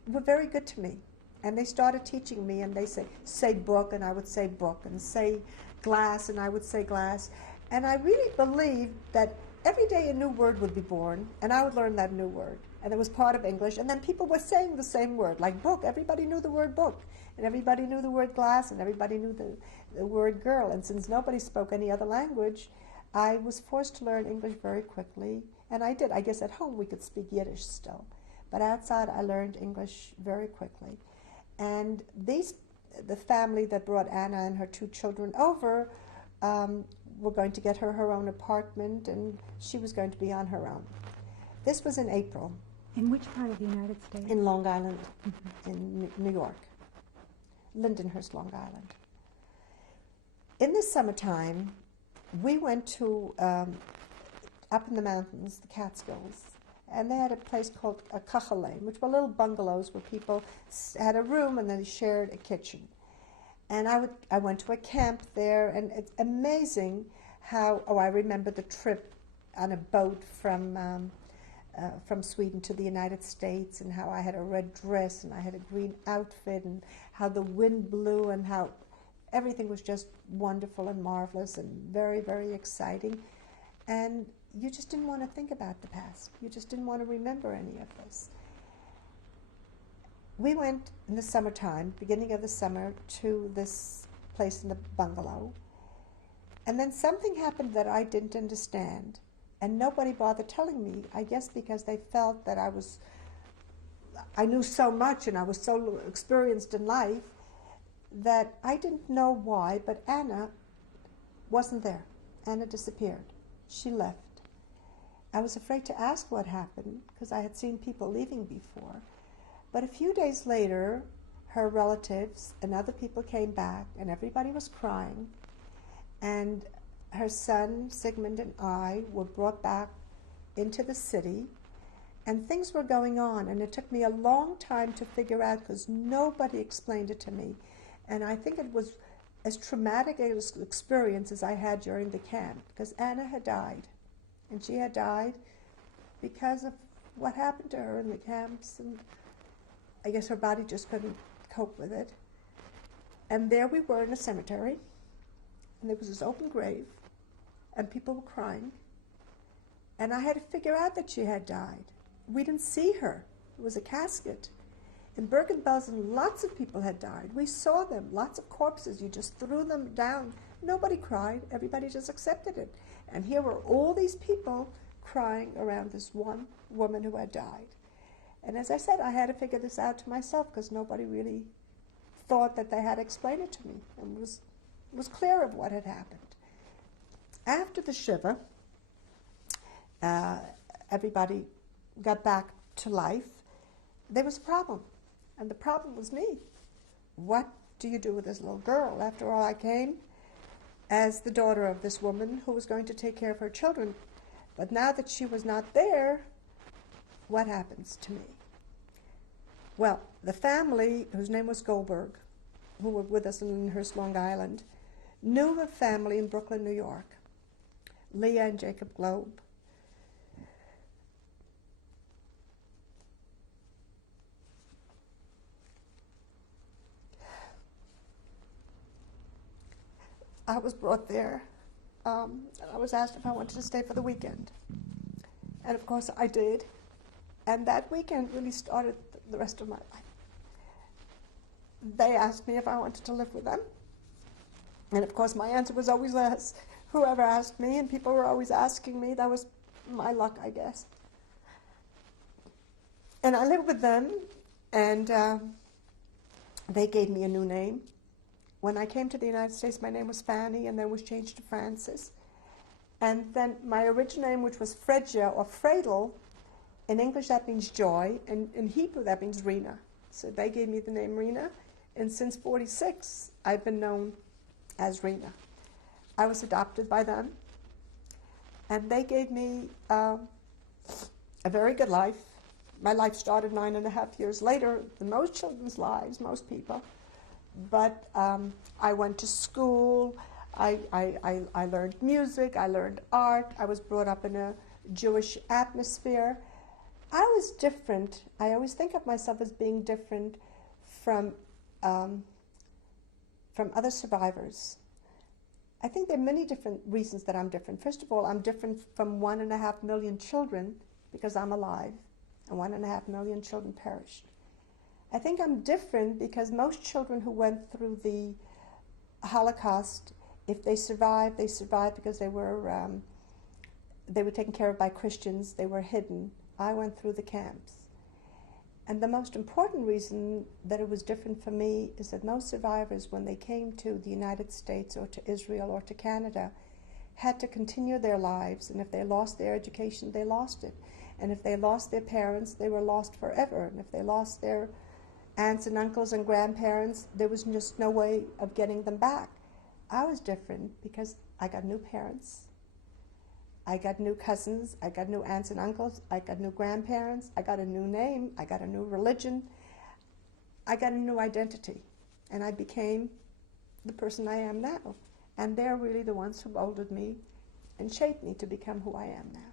were very good to me. And they started teaching me, and they say book, and I would say book, and say glass, and I would say glass. And I really believed that every day a new word would be born, and I would learn that new word. And it was part of English. And then people were saying the same word, like book. Everybody knew the word book. And everybody knew the word glass, and everybody knew the word girl. And since nobody spoke any other language, I was forced to learn English very quickly. And I did. I guess at home we could speak Yiddish still. But outside I learned English very quickly. And the family that brought Anna and her 2 children over were going to get her own apartment, and she was going to be on her own. This was in April. In which part of the United States? In Long Island, in New York. Lindenhurst, Long Island. In the summertime, we went to, up in the mountains, the Catskills, and they had a place called a kachalein, which were little bungalows where people had a room and then shared a kitchen. And I went to a camp there, and it's amazing how, I remember the trip on a boat from Sweden to the United States, and how I had a red dress and I had a green outfit, and how the wind blew, and how everything was just wonderful and marvelous and very, very exciting. And you just didn't want to think about the past. You just didn't want to remember any of this. We went in the summertime, beginning of the summer, to this place in the bungalow. And then something happened that I didn't understand. And nobody bothered telling me, I guess because they felt that I knew so much and I was so experienced in life that I didn't know why, but Anna wasn't there. Anna disappeared. She left. I was afraid to ask what happened because I had seen people leaving before. But a few days later, her relatives and other people came back and everybody was crying. And her son, Sigmund, and I were brought back into the city, and things were going on, and it took me a long time to figure out because nobody explained it to me. And I think it was as traumatic an experience as I had during the camp, because Anna had died, and she had died because of what happened to her in the camps, and I guess her body just couldn't cope with it. And there we were in a cemetery, and there was this open grave, and people were crying. And I had to figure out that she had died. We didn't see her. It was a casket. In Bergen-Belsen, lots of people had died. We saw them, lots of corpses. You just threw them down. Nobody cried. Everybody just accepted it. And here were all these people crying around this one woman who had died. And as I said, I had to figure this out to myself because nobody really thought that they had to explain it to me and was clear of what had happened. After the Shiva, everybody got back to life. There was a problem, and the problem was me. What do you do with this little girl? After all, I came as the daughter of this woman who was going to take care of her children. But now that she was not there, what happens to me? Well, the family, whose name was Goldberg, who were with us in Lyndhurst, Long Island, knew a family in Brooklyn, New York, Leah and Jacob Globe. I was brought there, and I was asked if I wanted to stay for the weekend. And of course I did. And that weekend really started the rest of my life. They asked me if I wanted to live with them. And of course my answer was always yes. Whoever asked me, and people were always asking me. That was my luck, I guess. And I lived with them, and they gave me a new name. When I came to the United States, my name was Fanny, and then was changed to Frances. And then my original name, which was Fredja or Fredel, in English that means joy, and in Hebrew that means Rena. So they gave me the name Rena, and since '46, I've been known as Rena. I was adopted by them, and they gave me a very good life. My life started 9.5 years later than most children's lives, most people. But I went to school, I learned music, I learned art, I was brought up in a Jewish atmosphere. I was different. I always think of myself as being different from other survivors. I think there are many different reasons that I'm different. First of all, I'm different from 1.5 million children because I'm alive, and 1.5 million children perished. I think I'm different because most children who went through the Holocaust, if they survived because they were taken care of by Christians, they were hidden. I went through the camps. And the most important reason that it was different for me is that most survivors, when they came to the United States or to Israel or to Canada, had to continue their lives, and if they lost their education, they lost it. And if they lost their parents, they were lost forever. And if they lost their aunts and uncles and grandparents, there was just no way of getting them back. I was different because I got new parents. I got new cousins, I got new aunts and uncles, I got new grandparents, I got a new name, I got a new religion, I got a new identity, and I became the person I am now. And they're really the ones who molded me and shaped me to become who I am now.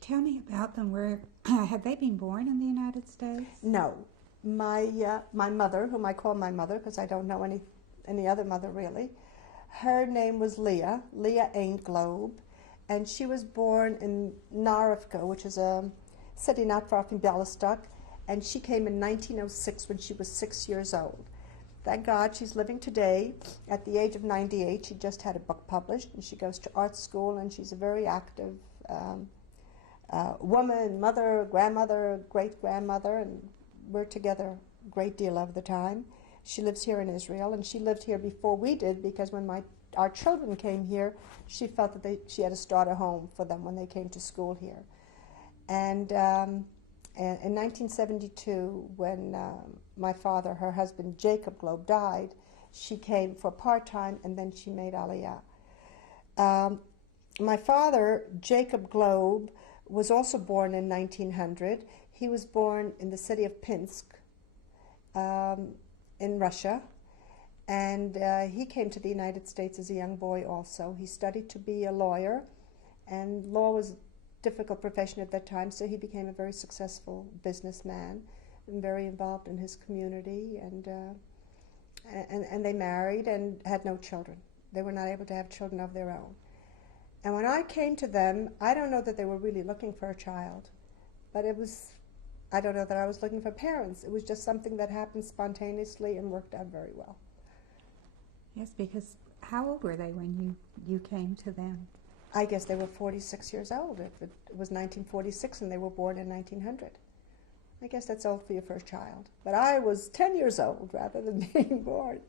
Tell me about them. Have they been born in the United States? No. My mother, whom I call my mother because I don't know any other mother really. Her name was Leah Ainglobe, and she was born in Narifka, which is a city not far from Bialystok, and she came in 1906 when she was 6 years old. Thank God she's living today at the age of 98. She just had a book published, and she goes to art school, and she's a very active woman, mother, grandmother, great-grandmother, and we're together a great deal of the time. She lives here in Israel, and she lived here before we did, because when our children came here, she felt that she had to start a home for them when they came to school here. And in 1972, when my father, her husband, Jacob Globe, died, she came for part-time, and then she made Aliyah. My father, Jacob Globe, was also born in 1900. He was born in the city of Pinsk in Russia, and he came to the United States as a young boy also. He studied to be a lawyer, and law was a difficult profession at that time, so he became a very successful businessman and very involved in his community, and they married and had no children. They were not able to have children of their own. And when I came to them, I don't know that they were really looking for a child, but I don't know that I was looking for parents. It was just something that happened spontaneously and worked out very well. Yes, because how old were they when you came to them? I guess they were 46 years old. It was 1946 and they were born in 1900. I guess that's old for your first child. But I was 10 years old rather than being born.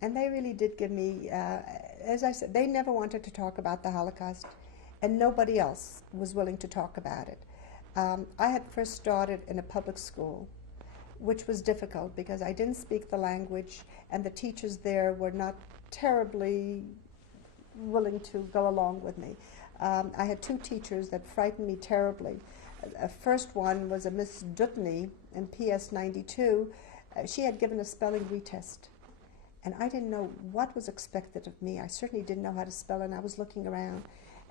And they really did give me, as I said, they never wanted to talk about the Holocaust, and nobody else was willing to talk about it. I had first started in a public school, which was difficult because I didn't speak the language, and the teachers there were not terribly willing to go along with me. I had two teachers that frightened me terribly. First one was a Miss Dutney in PS 92. She had given a spelling retest, and I didn't know what was expected of me. I certainly didn't know how to spell, and I was looking around,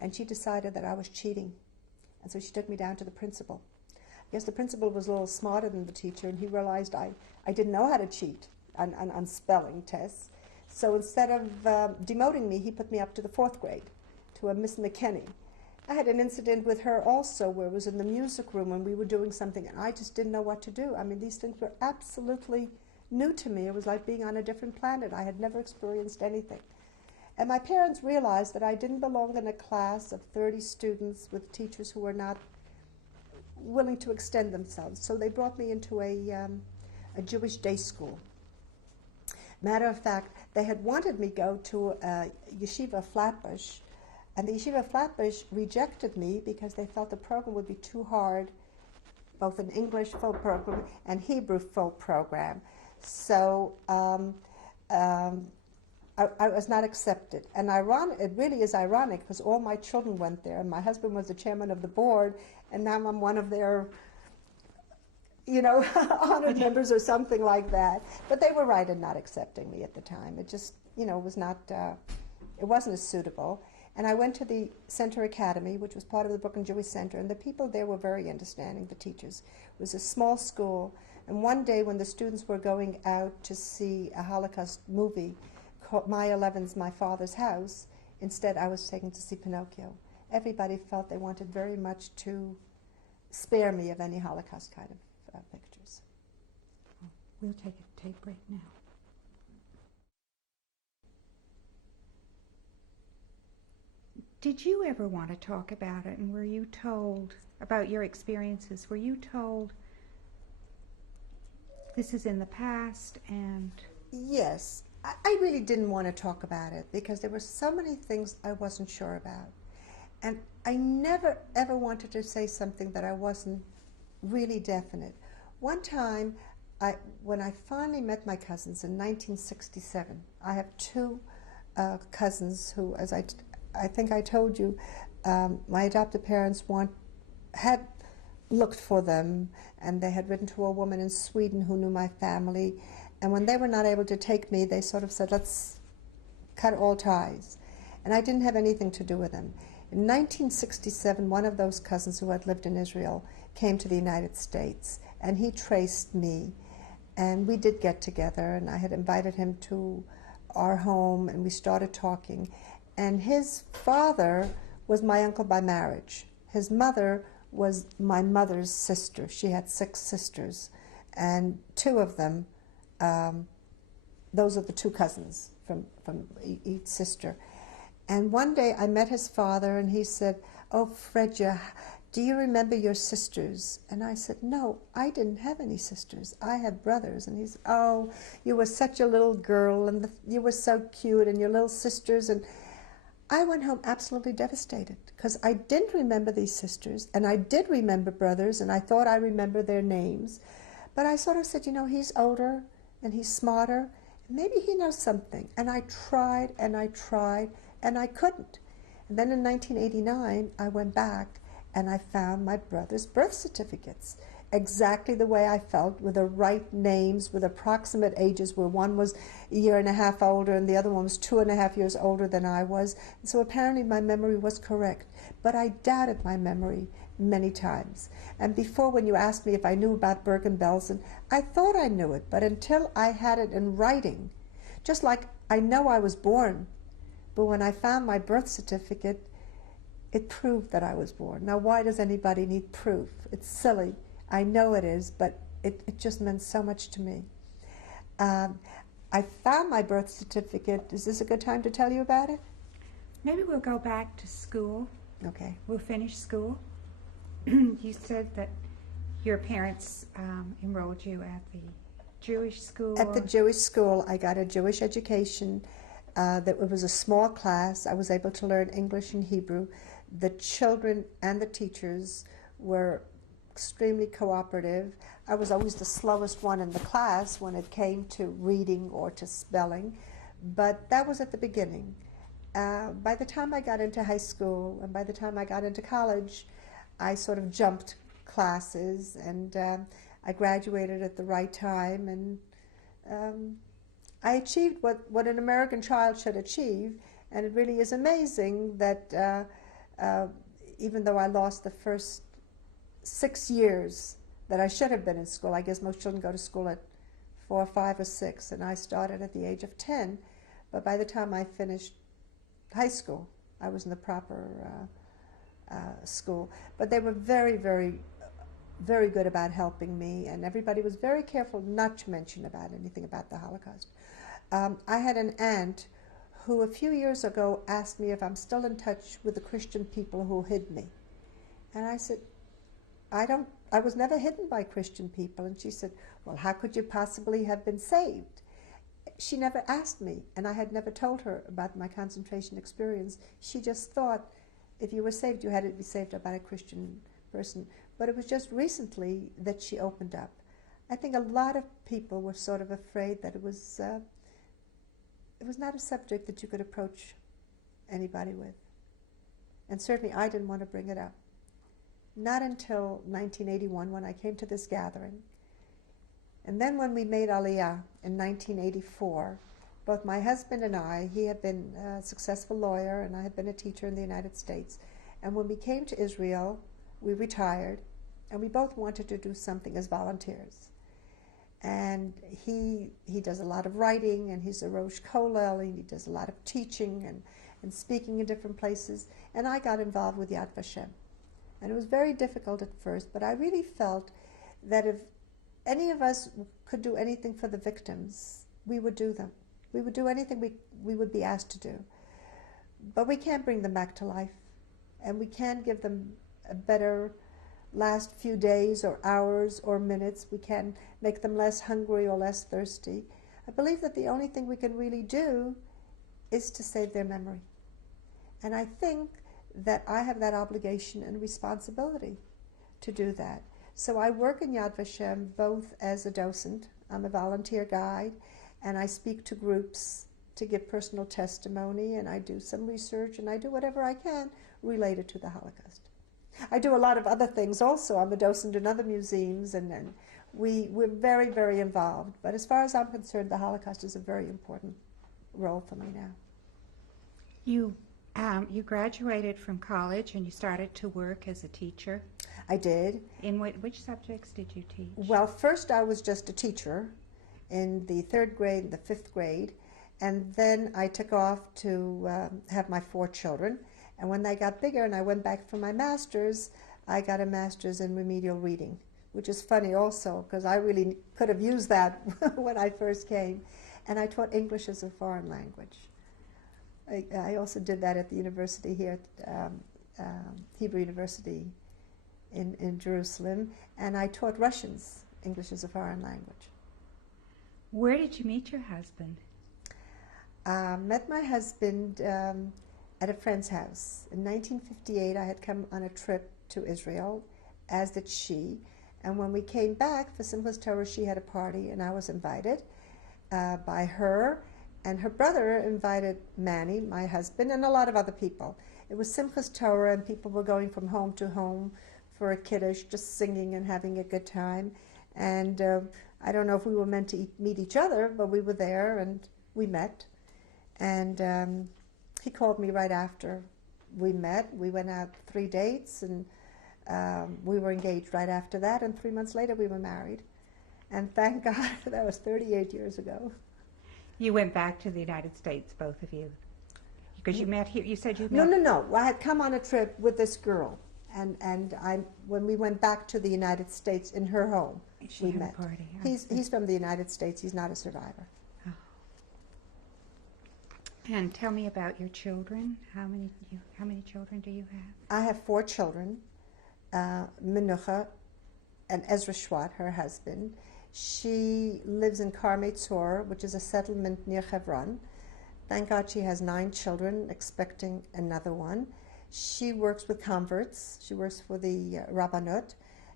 and she decided that I was cheating, and so she took me down to the principal. I guess the principal was a little smarter than the teacher, and he realized I didn't know how to cheat on spelling tests. So instead of demoting me, he put me up to the 4th grade, to a Miss McKinney. I had an incident with her also where it was in the music room when we were doing something, and I just didn't know what to do. I mean, these things were absolutely new to me. It was like being on a different planet. I had never experienced anything. And my parents realized that I didn't belong in a class of 30 students with teachers who were not willing to extend themselves. So they brought me into a Jewish day school. Matter of fact, they had wanted me go to Yeshiva Flatbush, and the Yeshiva Flatbush rejected me because they felt the program would be too hard, both an English full program and Hebrew full program. So I was not accepted. And it really is ironic because all my children went there, and my husband was the chairman of the board, and now I'm one of their, honored members or something like that. But they were right in not accepting me at the time. It just, was not, it wasn't as suitable. And I went to the Center Academy, which was part of the Brooklyn Jewish Center, and the people there were very understanding, the teachers. It was a small school, and one day when the students were going out to see a Holocaust movie called Maya Levin's My Father's House, instead I was taken to see Pinocchio. Everybody felt they wanted very much to spare me of any Holocaust kind of pictures. We'll take a tape break now. Did you ever want to talk about it, and were you told about your experiences? Were you told this is in the past? And yes, I really didn't want to talk about it because there were so many things I wasn't sure about. And I never ever wanted to say something that I wasn't really definite. One time, when I finally met my cousins in 1967, I have two cousins who, as I think I told you, my adopted parents had looked for them, and they had written to a woman in Sweden who knew my family. And when they were not able to take me, they sort of said, let's cut all ties. And I didn't have anything to do with them. In 1967, one of those cousins who had lived in Israel came to the United States, and he traced me. And we did get together, and I had invited him to our home, and we started talking. And his father was my uncle by marriage. His mother was my mother's sister. She had 6 sisters, and 2 of them, those are the 2 cousins from each sister. And one day I met his father, and he said, "Oh, Fredja, do you remember your sisters?" And I said, "No, I didn't have any sisters. I had brothers." And he said, "Oh, you were such a little girl, and you were so cute, and your little sisters." And I went home absolutely devastated, because I didn't remember these sisters, and I did remember brothers, and I thought I remembered their names. But I sort of said, he's older, and he's smarter, maybe he knows something. And I tried, and I tried, and I couldn't. And then in 1989, I went back, and I found my brother's birth certificates, exactly the way I felt, with the right names, with approximate ages, where one was a year and a half older and the other one was 2.5 years older than I was. And so apparently my memory was correct. But I doubted my memory many times. And before, when you asked me if I knew about Bergen-Belsen, I thought I knew it, but until I had it in writing, just like I know I was born, but when I found my birth certificate, it proved that I was born. Now, why does anybody need proof? It's silly. I know it is, but it just meant so much to me. I found my birth certificate. Is this a good time to tell you about it? Maybe we'll go back to school. Okay. We'll finish school. You said that your parents enrolled you at the Jewish school. At the Jewish school, I got a Jewish education. That it was a small class. I was able to learn English and Hebrew. The children and the teachers were extremely cooperative. I was always the slowest one in the class when it came to reading or to spelling, but that was at the beginning. By the time I got into high school and by the time I got into college, I sort of jumped classes, and I graduated at the right time, and I achieved what an American child should achieve, and it really is amazing that even though I lost the first 6 years that I should have been in school. I guess most children go to school at 4, 5, or 6, and I started at the age of 10. But by the time I finished high school, I was in the proper school. But they were very, very, very good about helping me, and everybody was very careful not to mention about anything about the Holocaust. I had an aunt who a few years ago asked me if I'm still in touch with the Christian people who hid me. And I said, I was never hidden by Christian people. And she said, well, how could you possibly have been saved? She never asked me, and I had never told her about my concentration experience. She just thought if you were saved, you had to be saved by a Christian person. But it was just recently that she opened up. I think a lot of people were sort of afraid that it was not a subject that you could approach anybody with. And certainly I didn't want to bring it up. Not until 1981, when I came to this gathering. And then when we made Aliyah in 1984, both my husband and I, he had been a successful lawyer and I had been a teacher in the United States. And when we came to Israel, we retired, and we both wanted to do something as volunteers. And he does a lot of writing, and he's a Rosh Kollel, and he does a lot of teaching and speaking in different places. And I got involved with Yad Vashem. And it was very difficult at first, but I really felt that if any of us could do anything for the victims, we would do them. We would do anything we would be asked to do. But we can't bring them back to life, and we can't give them a better last few days or hours or minutes. We can make them less hungry or less thirsty. I believe that the only thing we can really do is to save their memory. And I think that I have that obligation and responsibility to do that. So I work in Yad Vashem both as a docent, I'm a volunteer guide, and I speak to groups to give personal testimony, and I do some research, and I do whatever I can related to the Holocaust. I do a lot of other things also. I'm a docent in other museums, and we're very, very involved. But as far as I'm concerned, the Holocaust is a very important role for me now. You graduated from college and you started to work as a teacher. I did. In which subjects did you teach? Well, first I was just a teacher, in the 3rd grade and the 5th grade. And then I took off to have my 4 children. And when they got bigger and I went back for my master's, I got a master's in remedial reading, which is funny also because I really could have used that when I first came. And I taught English as a foreign language. I also did that at the university here, at Hebrew University in Jerusalem. And I taught Russians English as a foreign language. Where did you meet your husband? Met my husband at a friend's house. In 1958, I had come on a trip to Israel, as did she. And when we came back for Simchas Torah, she had a party, and I was invited by her. And her brother invited Manny, my husband, and a lot of other people. It was Simchas Torah, and people were going from home to home for a kiddush, just singing and having a good time. And I don't know if we were meant to meet each other, but we were there, and we met. And he called me right after we met. We went out 3 dates, and we were engaged right after that. And 3 months later, we were married. And thank God, that was 38 years ago. You went back to the United States, both of you, because you met here. You said you met. No. I had come on a trip with this girl, and when we went back to the United States in her home, we met. A party. He's from the United States. He's not a survivor. Oh. And tell me about your children. How many children do you have? I have 4 children, Menucha and Ezra Schwat, her husband. She lives in Karmei Tzor, which is a settlement near Hebron. Thank God she has 9 children, expecting another one. She works with converts. She works for the Rabbanut,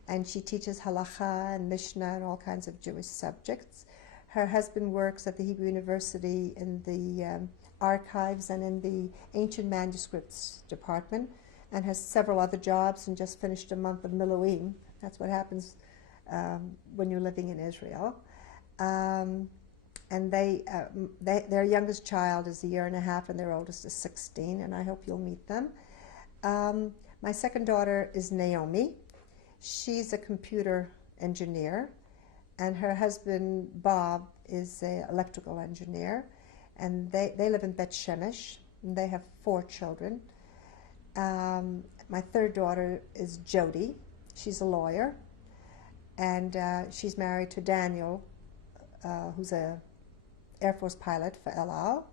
and she teaches halacha and Mishnah and all kinds of Jewish subjects. Her husband works at the Hebrew University in the archives and in the ancient manuscripts department, and has several other jobs, and just finished a month of Miluim. That's what happens when you're living in Israel. And their youngest child is 1.5 years, and their oldest is 16, and I hope you'll meet them. My second daughter is Naomi. She's a computer engineer, and her husband, Bob, is an electrical engineer, and they live in Bet Shemesh, and they have 4 children. My third daughter is Jody. She's a lawyer, and she's married to Daniel, who's a Air Force pilot for El Al,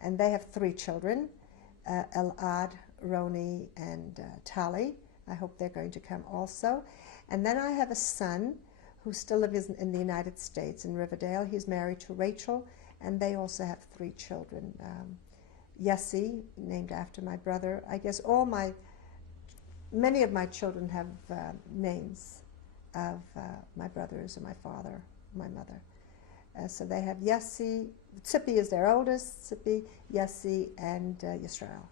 and they have 3 children, Elad, Roni, and Tali. I hope they're going to come also. And then I have a son who still lives in the United States, in Riverdale. He's married to Rachel, and they also have 3 children. Yessi, named after my brother. I guess many of my children have names of my brothers or my father, my mother. So they have Yessi. Tzipi is their oldest, Tzipi, Yessi, and Yisrael.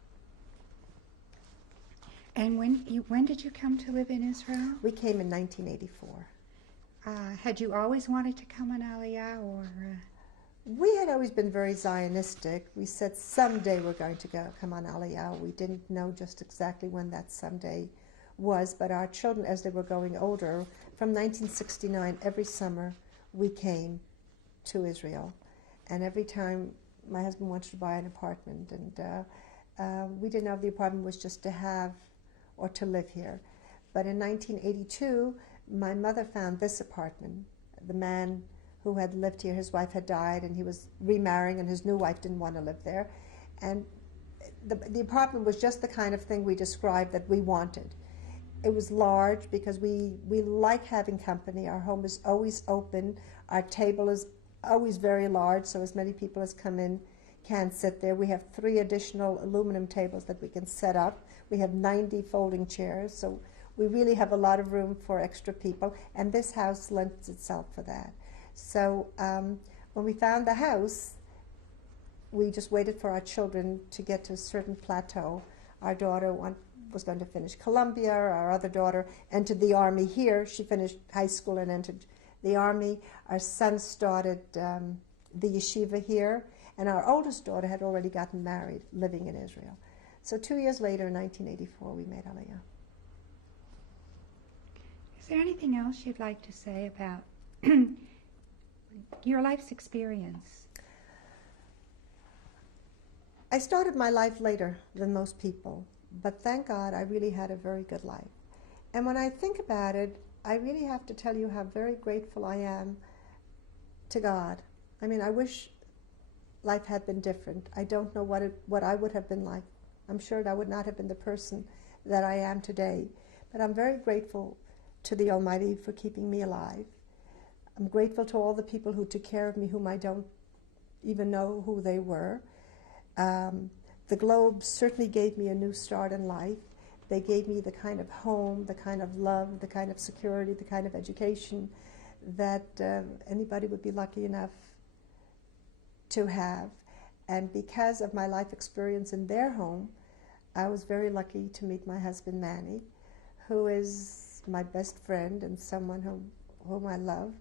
And when did you come to live in Israel? We came in 1984. Had you always wanted to come on Aliyah, or? We had always been very Zionistic. We said someday we're going to come on Aliyah. We didn't know just exactly when that someday was, but our children, as they were growing older, from 1969, every summer we came to Israel. And every time my husband wanted to buy an apartment, and we didn't know if the apartment was just to have or to live here. But in 1982, my mother found this apartment. The man who had lived here, his wife had died, and he was remarrying, and his new wife didn't want to live there. And the apartment was just the kind of thing we described that we wanted. It was large because we like having company. Our home is always open. Our table is always very large, so as many people as come in can sit there. We have 3 additional aluminum tables that we can set up. We have 90 folding chairs, so we really have a lot of room for extra people, and this house lends itself for that. So when we found the house, we just waited for our children to get to a certain plateau. Our daughter was going to finish Columbia. Our other daughter entered the Army here. She finished high school and entered the Army. Our son started the yeshiva here, and our oldest daughter had already gotten married, living in Israel. So 2 years later, in 1984, we made Aliyah. Is there anything else you'd like to say about your life's experience. I started my life later than most people, but thank God I really had a very good life. And when I think about it, I really have to tell you how very grateful I am to God. I mean, I wish life had been different. I don't know what I would have been like. I'm sure I would not have been the person that I am today. But I'm very grateful to the Almighty for keeping me alive. I'm grateful to all the people who took care of me, whom I don't even know who they were. The Globe certainly gave me a new start in life. They gave me the kind of home, the kind of love, the kind of security, the kind of education that anybody would be lucky enough to have. And because of my life experience in their home, I was very lucky to meet my husband Manny, who is my best friend and someone whom I love.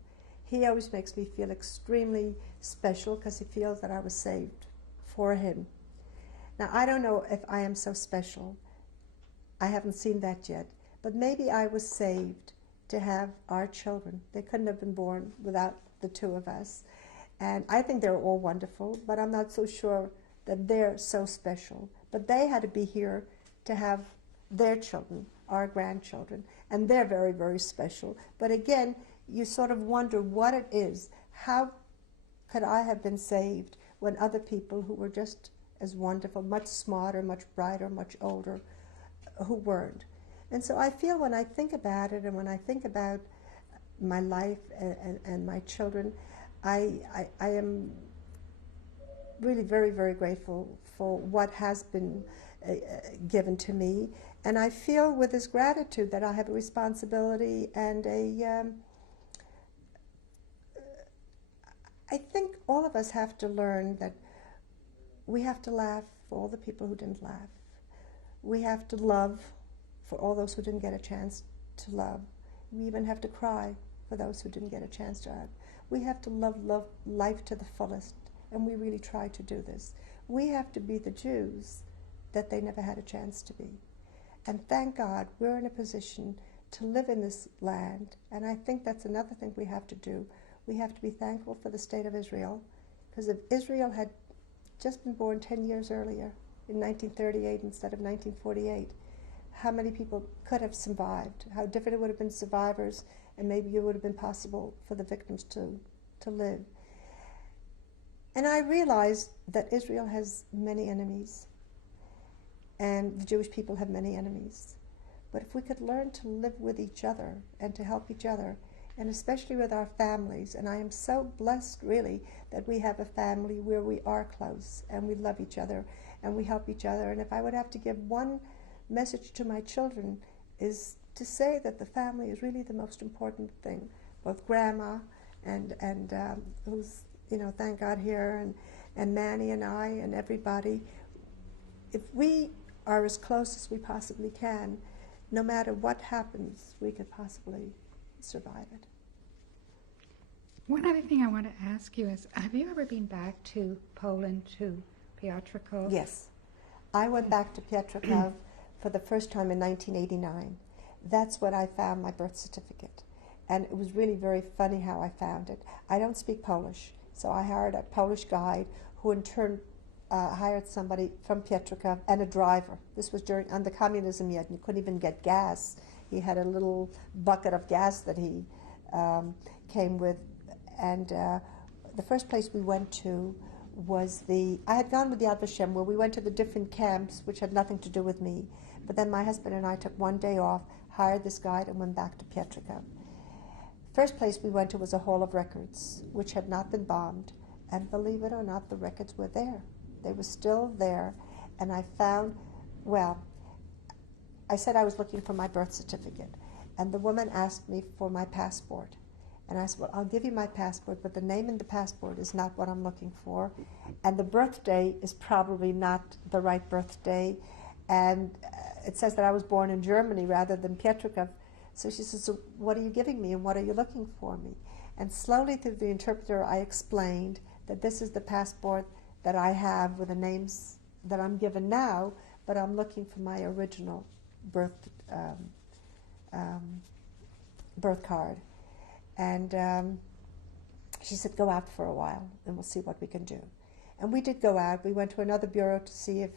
He always makes me feel extremely special because he feels that I was saved for him. Now, I don't know if I am so special. I haven't seen that yet. But maybe I was saved to have our children. They couldn't have been born without the two of us. And I think they're all wonderful, but I'm not so sure that they're so special. But they had to be here to have their children, our grandchildren, and they're very, very special. But again, you sort of wonder what it is. How could I have been saved when other people who were just as wonderful, much smarter, much brighter, much older, who weren't? And so I feel when I think about it and when I think about my life and my children, I am really very, very grateful for what has been given to me. And I feel with this gratitude that I have a responsibility and I think all of us have to learn that we have to laugh for all the people who didn't laugh. We have to love for all those who didn't get a chance to love. We even have to cry for those who didn't get a chance to love. We have to love life to the fullest, and we really try to do this. We have to be the Jews that they never had a chance to be. And thank God we're in a position to live in this land, and I think that's another thing we have to do. We have to be thankful for the state of Israel, because if Israel had just been born 10 years earlier, in 1938 instead of 1948, how many people could have survived, how different it would have been survivors, and maybe it would have been possible for the victims to live. And I realized that Israel has many enemies, and the Jewish people have many enemies. But if we could learn to live with each other and to help each other, and especially with our families, and I am so blessed really that we have a family where we are close and we love each other and we help each other. And if I would have to give one message to my children, is to say that the family is really the most important thing. Both Grandma and who's, thank God here, and Manny and I and everybody. If we are as close as we possibly can, no matter what happens, we could possibly survive it. One other thing I want to ask you is, have you ever been back to Poland, to Piotrków? Yes. I went back to Piotrków for the first time in 1989. That's when I found my birth certificate. And it was really very funny how I found it. I don't speak Polish, so I hired a Polish guide who in turn hired somebody from Piotrków and a driver. This was under communism yet, and you couldn't even get gas. He had a little bucket of gas that he came with. And the first place we went to was I had gone with the Yad Vashem, where we went to the different camps, which had nothing to do with me. But then my husband and I took one day off, hired this guide, and went back to Piotrków. First place we went to was a Hall of Records, which had not been bombed. And believe it or not, the records were there. They were still there. And I found, I said I was looking for my birth certificate. And the woman asked me for my passport. And I said, well, I'll give you my passport, but the name in the passport is not what I'm looking for. And the birthday is probably not the right birthday. And it says that I was born in Germany rather than Piotrków. So she says, so what are you giving me and what are you looking for me? And slowly through the interpreter, I explained that this is the passport that I have with the names that I'm given now, but I'm looking for my original birth card. And She said, go out for a while and we'll see what we can do. And we did go out. We went to another bureau to see if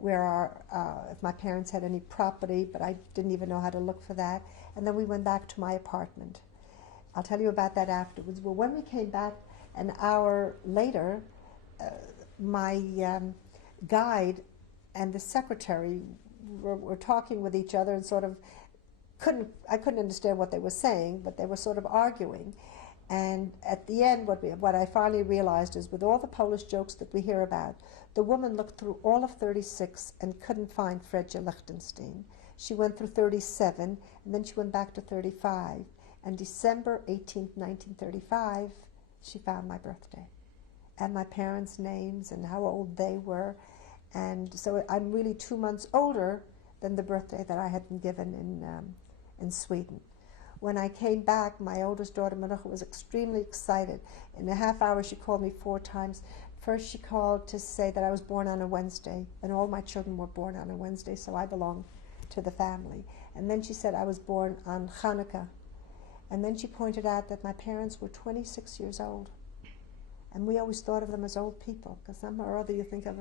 my parents had any property, but I didn't even know how to look for that. And then we went back to my apartment. I'll tell you about that afterwards. Well, when we came back an hour later, my guide and the secretary were talking with each other and sort of I couldn't understand what they were saying, but they were sort of arguing. And at the end, what I finally realized is with all the Polish jokes that we hear about, the woman looked through all of 36 and couldn't find Fredja Lichtenstein. She went through 37, and then she went back to 35. And December 18th, 1935, she found my birthday and my parents' names and how old they were. And so I'm really 2 months older than the birthday that I had been given in Sweden. When I came back, my oldest daughter, Marucha, was extremely excited. In a half hour, she called me 4 times. First, she called to say that I was born on a Wednesday, and all my children were born on a Wednesday, so I belong to the family. And then she said I was born on Hanukkah. And then she pointed out that my parents were 26 years old. And we always thought of them as old people, because somehow or other you think of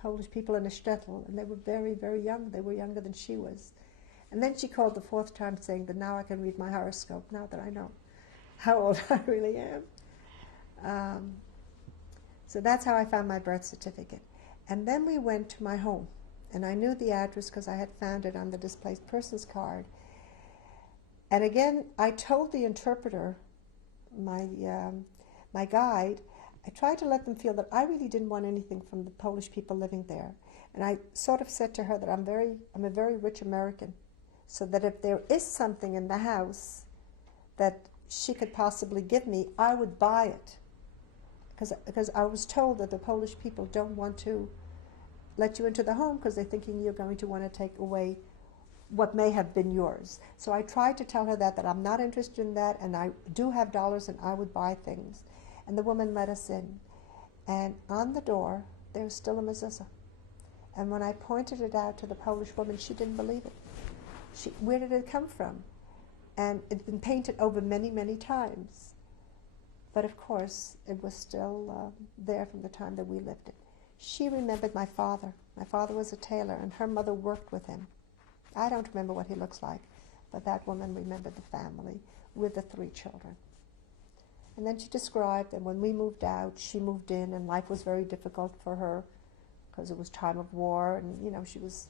Polish people in a shtetl, and they were very, very young. They were younger than she was. And then she called the 4th time saying that now I can read my horoscope, now that I know how old I really am. So that's how I found my birth certificate. And then we went to my home. And I knew the address because I had found it on the displaced persons card. And again, I told the interpreter, my guide, I tried to let them feel that I really didn't want anything from the Polish people living there. And I sort of said to her that I'm a very rich American, so that if there is something in the house that she could possibly give me, I would buy it. Because I was told that the Polish people don't want to let you into the home because they're thinking you're going to want to take away what may have been yours. So I tried to tell her that I'm not interested in that, and I do have dollars and I would buy things. And the woman let us in. And on the door, there was still a mezuzah. And when I pointed it out to the Polish woman, she didn't believe it. Where did it come from? And it had been painted over many, many times. But of course, it was still there from the time that we lived it. She remembered my father. My father was a tailor, and her mother worked with him. I don't remember what he looks like, but that woman remembered the family with the 3 children. And then she described that when we moved out, she moved in, and life was very difficult for her because it was time of war, and she was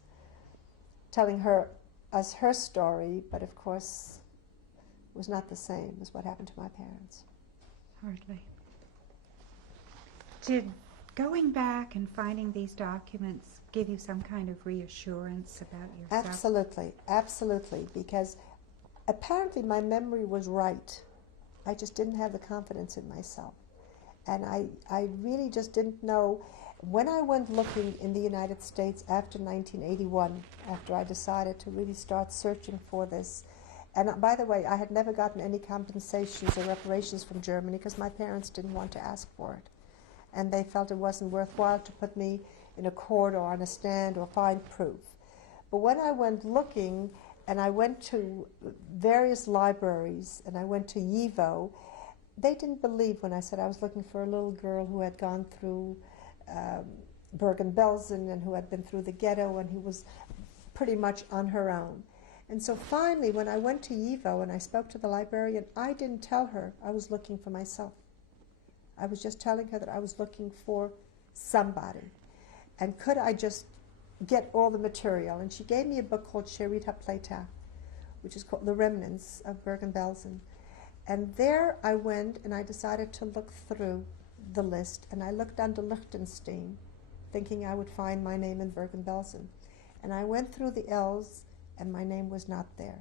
telling us her story, but of course it was not the same as what happened to my parents. Hardly. Did going back and finding these documents give you some kind of reassurance about yourself? Absolutely, absolutely, because apparently my memory was right. I just didn't have the confidence in myself. And I really just didn't know. When I went looking in the United States after 1981, after I decided to really start searching for this, and by the way, I had never gotten any compensations or reparations from Germany because my parents didn't want to ask for it. And they felt it wasn't worthwhile to put me in a court or on a stand or find proof. But when I went looking, and I went to various libraries, and I went to YIVO, they didn't believe when I said I was looking for a little girl who had gone through Bergen-Belsen and who had been through the ghetto and who was pretty much on her own. And so finally, when I went to YIVO and I spoke to the librarian, I didn't tell her I was looking for myself. I was just telling her that I was looking for somebody. And could I just get all the material? And she gave me a book called Sherit HaPleita, which is called The Remnants of Bergen-Belsen. And there I went and I decided to look through the list, and I looked under Lichtenstein, thinking I would find my name in Bergen-Belsen. And I went through the L's, and my name was not there.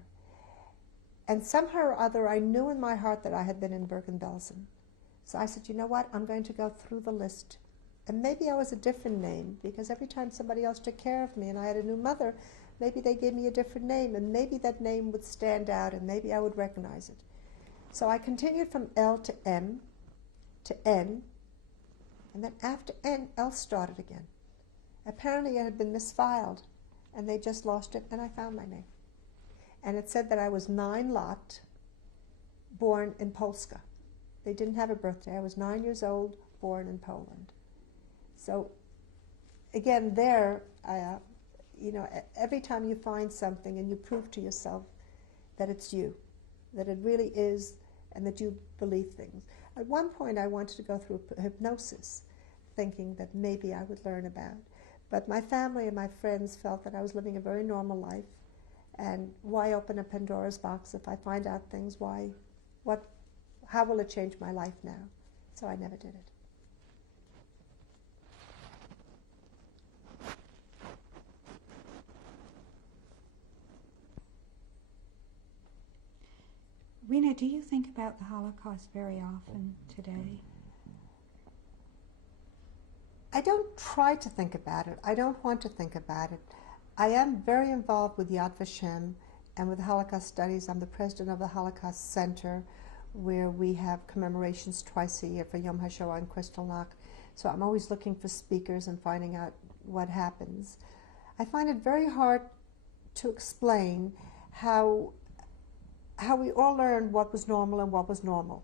And somehow or other, I knew in my heart that I had been in Bergen-Belsen. So I said, you know what, I'm going to go through the list. And maybe I was a different name, because every time somebody else took care of me and I had a new mother, maybe they gave me a different name, and maybe that name would stand out, and maybe I would recognize it. So I continued from L to M to N, and then after N, L started again. Apparently it had been misfiled, and they just lost it, and I found my name. And it said that I was 9 Lot, born in Polska. They didn't have a birthday. I was 9 years old, born in Poland. So, again, every time you find something and you prove to yourself that it's you, that it really is, and that you believe things. At one point, I wanted to go through hypnosis, thinking that maybe I would learn about. But my family and my friends felt that I was living a very normal life, and why open a Pandora's box if I find out things? How will it change my life now? So I never did it. Rena, do you think about the Holocaust very often today? I don't try to think about it. I don't want to think about it. I am very involved with Yad Vashem and with Holocaust Studies. I'm the president of the Holocaust Center, where we have commemorations twice a year for Yom HaShoah and Kristallnacht. So I'm always looking for speakers and finding out what happens. I find it very hard to explain how we all learned what was normal and what was normal.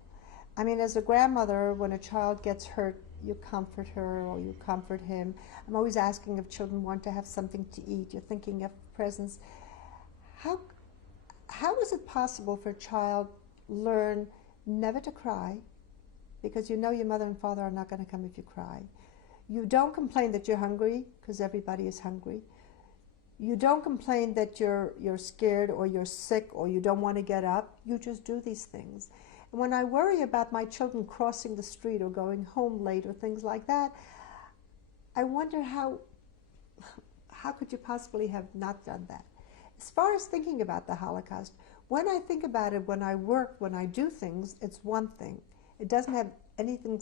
I mean, as a grandmother, when a child gets hurt, you comfort her or you comfort him. I'm always asking if children want to have something to eat. You're thinking of presents. How is it possible for a child learn never to cry, because you know your mother and father are not going to come if you cry? You don't complain that you're hungry, because everybody is hungry. You don't complain that you're scared or you're sick or you don't want to get up. You just do these things. And when I worry about my children crossing the street or going home late or things like that, I wonder how could you possibly have not done that? As far as thinking about the Holocaust, when I think about it, when I work, when I do things, it's one thing. It doesn't have anything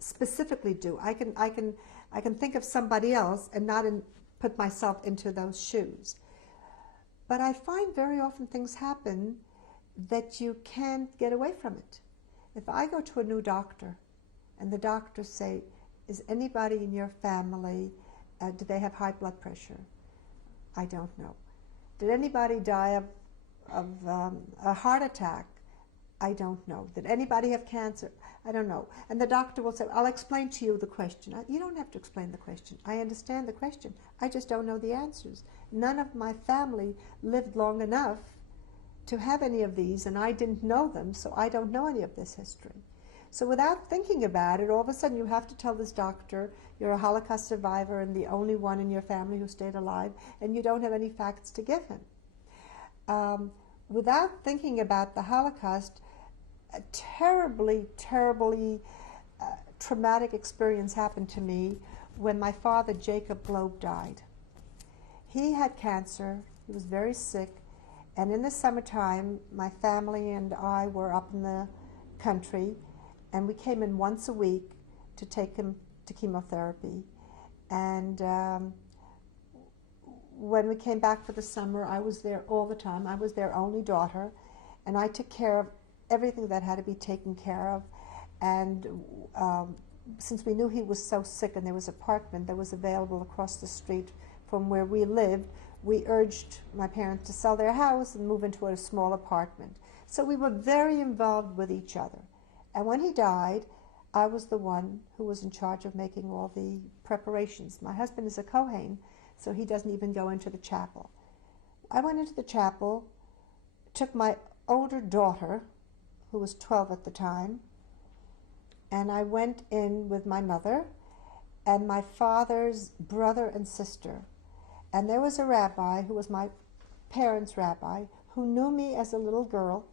specifically do. I can think of somebody else and not put myself into those shoes. But I find very often things happen that you can't get away from it. If I go to a new doctor and the doctor say, is anybody in your family, do they have high blood pressure? I don't know. Did anybody die of a heart attack? I don't know. Did anybody have cancer? I don't know. And the doctor will say, I'll explain to you the question. You don't have to explain the question. I understand the question. I just don't know the answers. None of my family lived long enough to have any of these, and I didn't know them, so I don't know any of this history. So without thinking about it, all of a sudden you have to tell this doctor you're a Holocaust survivor and the only one in your family who stayed alive, and you don't have any facts to give him. Without thinking about the Holocaust, a terribly traumatic experience happened to me when my father, Jacob Globe, died. He had cancer, he was very sick, and in the summertime, my family and I were up in the country, and we came in once a week to take him to chemotherapy. And when we came back for the summer, I was there all the time. I was their only daughter, and I took care of everything that had to be taken care of. And since we knew he was so sick and there was an apartment that was available across the street from where we lived, we urged my parents to sell their house and move into a small apartment. So we were very involved with each other. And when he died, I was the one who was in charge of making all the preparations. My husband is a Kohen, so he doesn't even go into the chapel. I went into the chapel, took my older daughter, who was 12 at the time, and I went in with my mother and my father's brother and sister. And there was a rabbi who was my parents' rabbi who knew me as a little girl,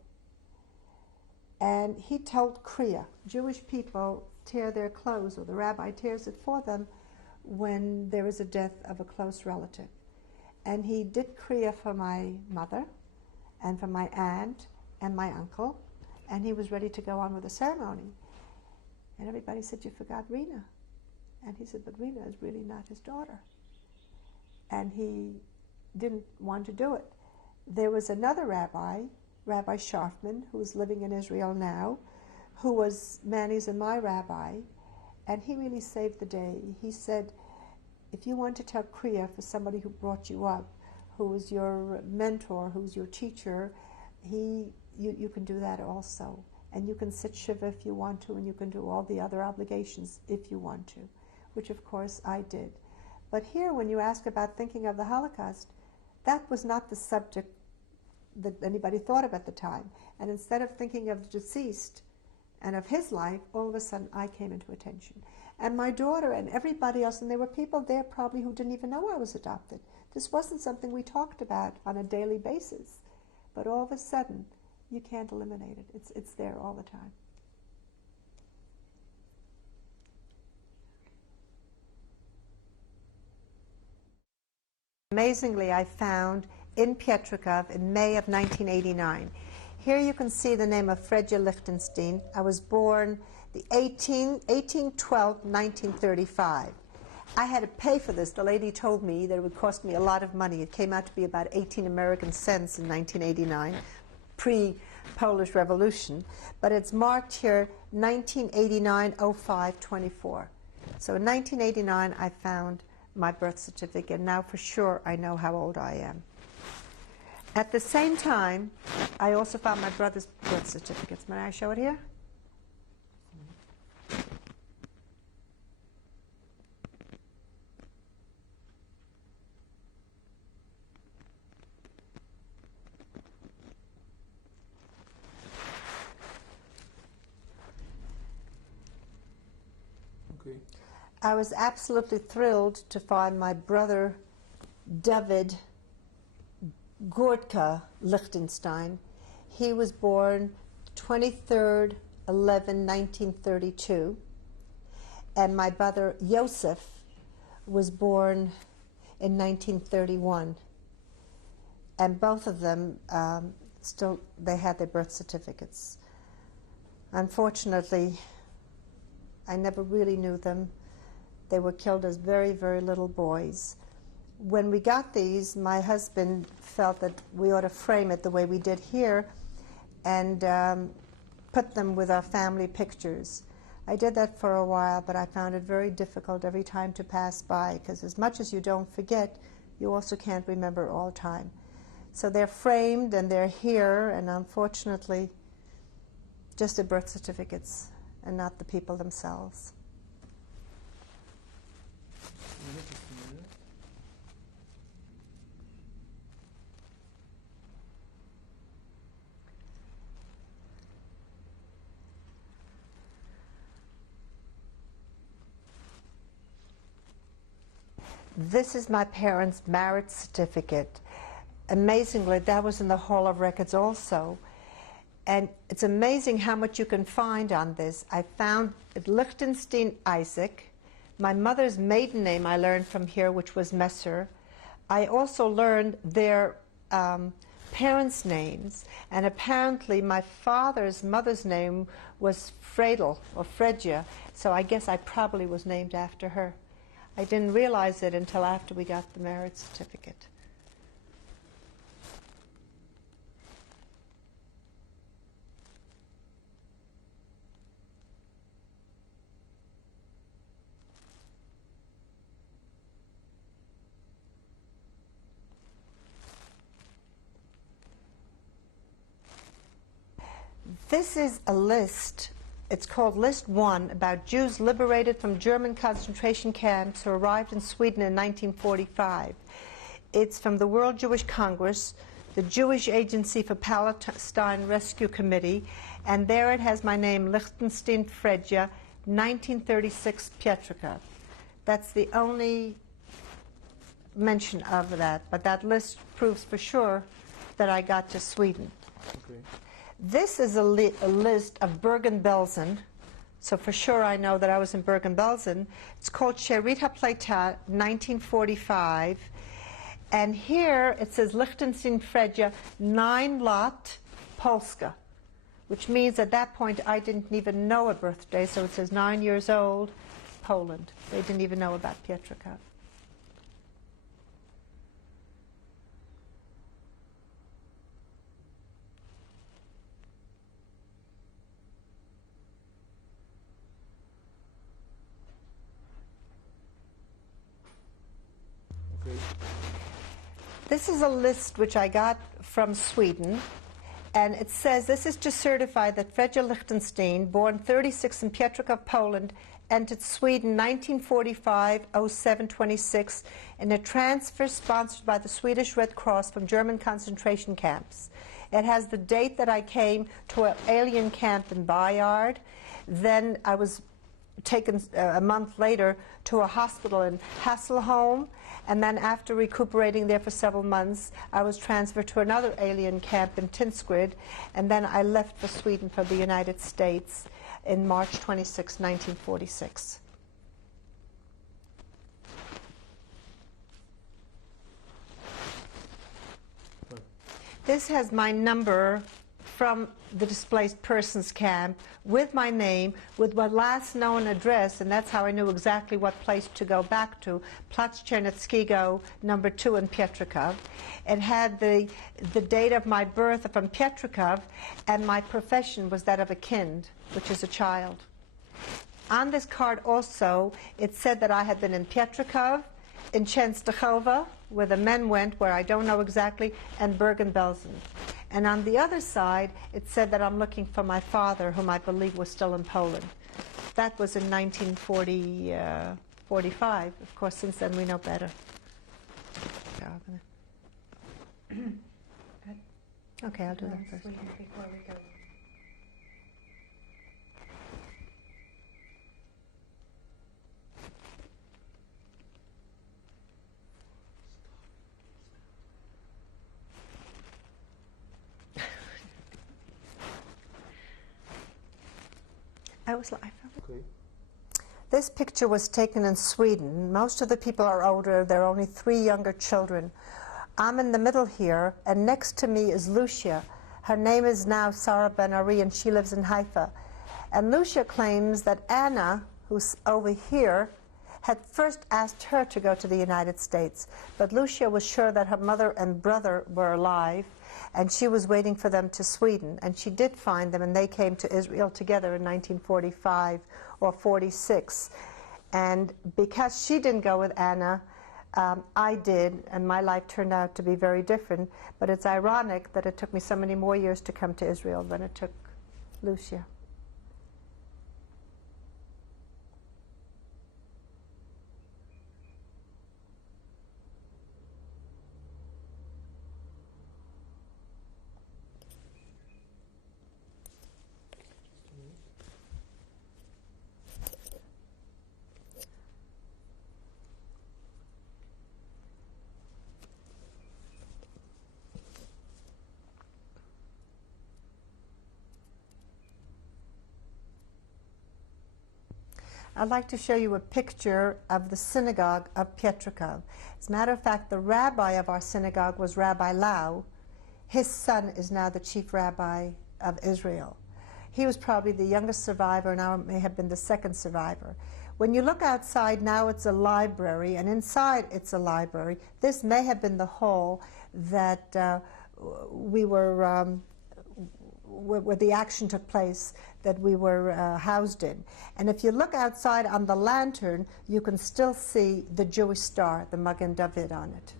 and he told Kriya. Jewish people tear their clothes, or the rabbi tears it for them, when there is a death of a close relative. And he did Kriya for my mother and for my aunt and my uncle, and he was ready to go on with the ceremony. And everybody said, you forgot Rena. And he said, but Rena is really not his daughter. And he didn't want to do it. There was another rabbi, Rabbi Sharfman, who is living in Israel now, who was Manny's and my rabbi, and he really saved the day. He said, if you want to tell Kriya for somebody who brought you up, who was your mentor, who's your teacher, you can do that also. and you can sit Shiva if you want to, and you can do all the other obligations if you want to, which of course I did. But here, when you ask about thinking of the Holocaust, that was not the subject that anybody thought of at the time. And instead of thinking of the deceased and of his life, all of a sudden I came into attention. And my daughter and everybody else, and there were people there probably who didn't even know I was adopted. This wasn't something we talked about on a daily basis. But all of a sudden, you can't eliminate it. It's there all the time. Amazingly, I found in Pietrkov in May of 1989. Here you can see the name of Fredja Lichtenstein. I was born the 18/12/1935. I had to pay for this. The lady told me that it would cost me a lot of money. It came out to be about 18 American cents in 1989, pre-Polish Revolution. But it's marked here 1989-05-24. So in 1989, I found my birth certificate. Now for sure, I know how old I am. At the same time, I also found my brother's birth certificates. May I show it here? I was absolutely thrilled to find my brother David Gortka Lichtenstein. He was born 23/11/1932, and my brother Josef was born in 1931. And both of them they had their birth certificates. Unfortunately, I never really knew them. They were killed as very, very little boys. When we got these, my husband felt that we ought to frame it the way we did here and put them with our family pictures. I did that for a while, but I found it very difficult every time to pass by, because as much as you don't forget, you also can't remember all the time. So they're framed and they're here, and unfortunately, just the birth certificates and not the people themselves. This is my parents' marriage certificate. Amazingly, that was in the Hall of Records also. And it's amazing how much you can find on this. I found Lichtenstein Isaac. My mother's maiden name I learned from here, which was Messer. I also learned their parents' names. And apparently my father's mother's name was Fredel, or Fredja. So I guess I probably was named after her. I didn't realize it until after we got the marriage certificate. This is a list. It's called List 1, about Jews liberated from German concentration camps who arrived in Sweden in 1945. It's from the World Jewish Congress, the Jewish Agency for Palestine Rescue Committee, and there it has my name, Lichtenstein Fredja, 1936 Pietrkov. That's the only mention of that, but that list proves for sure that I got to Sweden. Okay. This is a list of Bergen-Belsen, so for sure I know that I was in Bergen-Belsen. It's called Sherit HaPleita, 1945, and here it says Lichtenstein Fredja, 9 Lot, Polska, which means at that point I didn't even know a birthday, so it says 9 years old, Poland. They didn't even know about Pietrkov. This is a list which I got from Sweden, And it says, this is to certify that Fredja Lichtenstein, born 36 in Pietrków, Poland, entered Sweden 1945-07-26 in a transfer sponsored by the Swedish Red Cross from German concentration camps. It has the date that I came to an alien camp in Bayard. Then I was taken a month later to a hospital in Hasselholm. And then after recuperating there for several months, I was transferred to another alien camp in Tingsryd. And then I left for Sweden for the United States in March 26, 1946. This has my number from the displaced persons camp with my name, with my last known address, and that's how I knew exactly what place to go back to, Platz Czerneckiego, number 2 in Pietrków. It had the date of my birth from Pietrków, and my profession was that of a kind, which is a child. On this card also, it said that I had been in Pietrków, in Częstochowa, where the men went, where I don't know exactly, and Bergen-Belsen. And on the other side, it said that I'm looking for my father, whom I believe was still in Poland. That was in 1945. Of course, since then we know better. Okay, I'll do that first. Before we go. Okay. This picture was taken in Sweden. Most of the people are older. There are only 3 younger children. I'm in the middle here, and next to me is Lucia. Her name is now Sarah Ben-Ari, and she lives in Haifa. And Lucia claims that Anna, who's over here, had first asked her to go to the United States. But Lucia was sure that her mother and brother were alive, and she was waiting for them to Sweden. And she did find them, and they came to Israel together in 1945 or 46. And because she didn't go with Anna, I did, and my life turned out to be very different. But it's ironic that it took me so many more years to come to Israel than it took Lucia. I'd like to show you a picture of the synagogue of Pietrków. As a matter of fact, the rabbi of our synagogue was Rabbi Lau. His son is now the chief rabbi of Israel. He was probably the youngest survivor, and I may have been the second survivor. When you look outside, now it's a library, and inside it's a library. This may have been the hall that we were where the action took place, that we were housed in. And if you look outside on the lantern, you can still see the Jewish star, the Magen David, on it.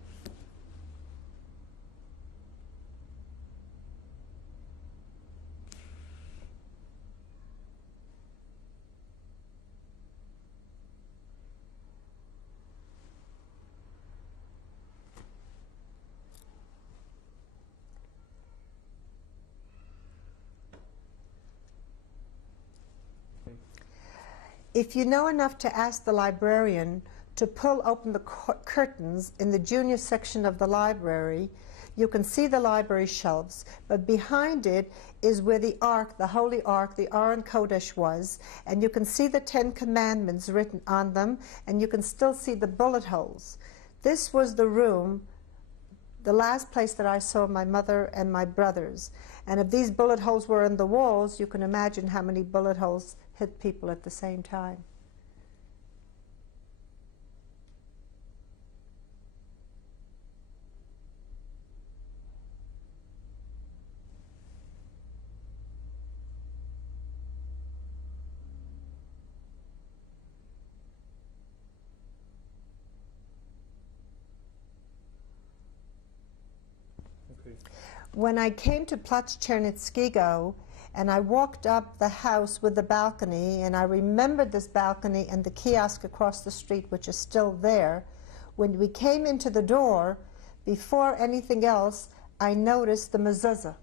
If you know enough to ask the librarian to pull open the curtains in the junior section of the library, you can see the library shelves, but behind it is where the Ark, the Holy Ark, the Aron Kodesh was, and you can see the 10 Commandments written on them, and you can still see the bullet holes. This was the room, the last place that I saw my mother and my brothers. And if these bullet holes were in the walls, you can imagine how many bullet holes hit people at the same time. Okay. When I came to Platz Chernitskigo and I walked up the house with the balcony, and I remembered this balcony and the kiosk across the street, which is still there, when we came into the door, before anything else, I noticed the mezuzah.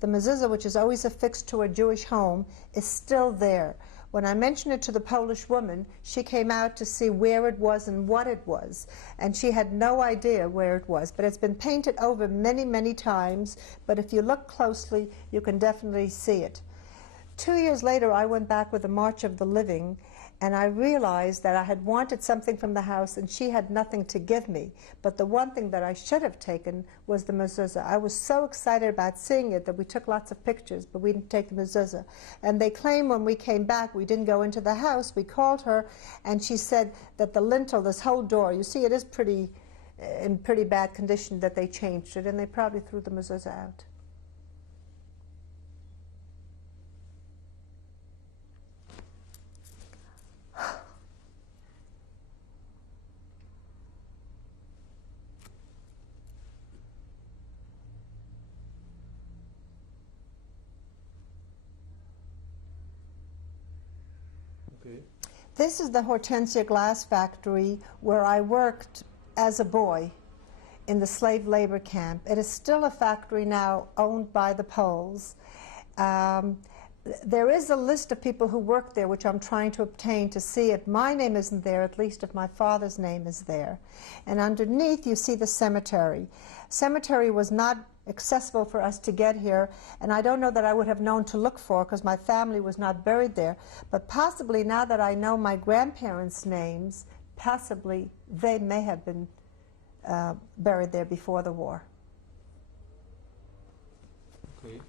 The mezuzah, which is always affixed to a Jewish home, is still there. When I mentioned it to the Polish woman, she came out to see where it was and what it was, and she had no idea where it was. But it's been painted over many, many times, but if you look closely, you can definitely see it. 2 years later, I went back with the March of the Living, and I realized that I had wanted something from the house, and she had nothing to give me. But the one thing that I should have taken was the mezuzah. I was so excited about seeing it that we took lots of pictures, but we didn't take the mezuzah. And they claim when we came back, we didn't go into the house. We called her, and she said that the lintel, this whole door, you see it is in pretty bad condition, that they changed it, and they probably threw the mezuzah out. Okay. This is the Hortensia Glass Factory where I worked as a boy in the slave labor camp. It is still a factory now owned by the Poles. There is a list of people who work there, which I'm trying to obtain to see if my name isn't there, at least if my father's name is there. And underneath you see the cemetery. Cemetery was not accessible for us to get here, and I don't know that I would have known to look for, because my family was not buried there. But possibly now that I know my grandparents' names, possibly they may have been buried there before the war. Okay.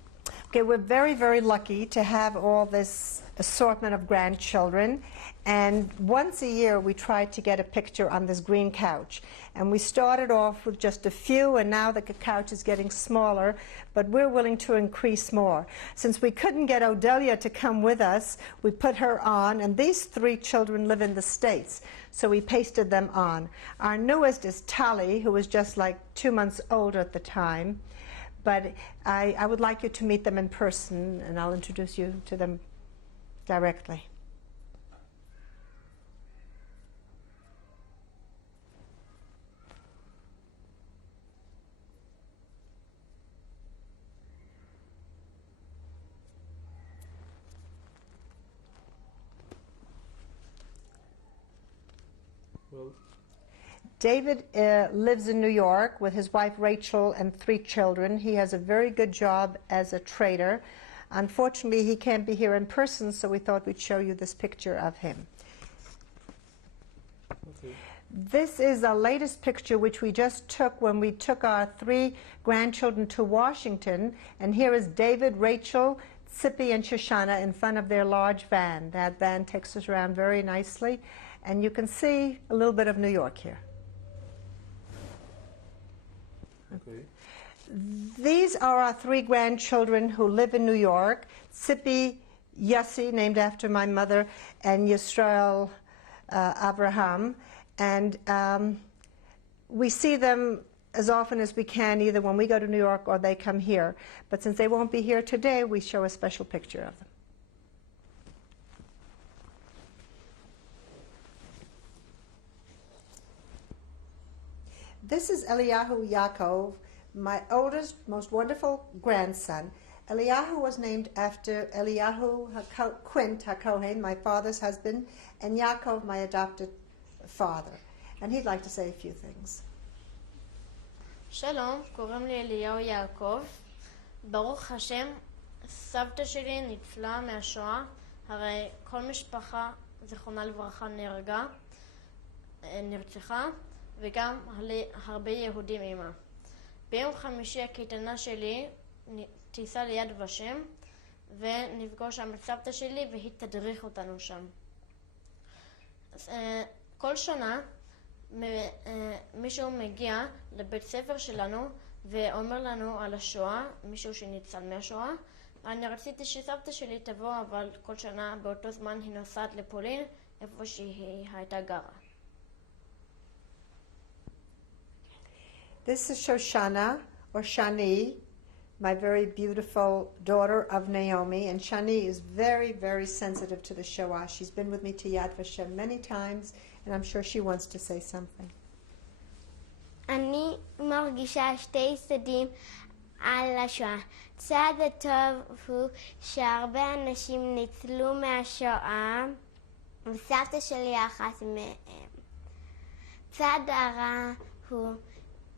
Okay, we're very, very lucky to have all this assortment of grandchildren, and once a year we try to get a picture on this green couch. And we started off with just a few, and now the couch is getting smaller, but we're willing to increase more. Since we couldn't get Odelia to come with us, we put her on, and these 3 children live in the States, so we pasted them on. Our newest is Tali, who was just like 2 months older at the time. But I would like you to meet them in person, and I'll introduce you to them directly. Well, David lives in New York with his wife Rachel and 3 children. He has a very good job as a trader. Unfortunately, he can't be here in person, so we thought we'd show you this picture of him. okay. This is our latest picture, which we just took when we took our 3 grandchildren to Washington. And here is David, Rachel, Tzippi, and Shoshana in front of their large van. That van takes us around very nicely. And you can see a little bit of New York here. Okay. These are our 3 grandchildren who live in New York. Tzippi Yossi, named after my mother, and Yisrael Abraham. And we see them as often as we can, either when we go to New York or they come here. But since they won't be here today, we show a special picture of them. This is Eliyahu Yaakov, my oldest, most wonderful grandson. Eliyahu was named after Eliyahu Quint HaKohen, my father's husband, and Yaakov, my adopted father. And he'd like to say a few things. שלום, קוראים לי אליהו יעקב. ברוך השם, סבתא שלי ניצלה מהשואה, הרי כל משפחה, זיכרונה לברכה, נרצחה, וגם הרבה יהודים עימה. ביום חמישי הקייטנה שלי טיסה ליד ושם, ונפגוש שם את סבתא שלי והיא תדריך אותנו שם. כל שנה מישהו מגיע לבית ספר שלנו ואומר לנו על השואה, מישהו שניצל מהשואה. אני רציתי שסבתא שלי תבוא, אבל כל שנה באותו זמן היא נוסעת לפולין, איפה שהיא הייתה גרה. This is Shoshana, or Shani. my very beautiful daughter of Naomi, and Shani is very, very sensitive to the Shoah. She's been with me to Yad Vashem many times, and I'm sure she wants to say something. אני מרגישה שתי צדדים על השואה. צד הטוב הוא שהרבה אנשים ניצלו מהשואה, וסבתא שלי אחת מהם. צד הרע הוא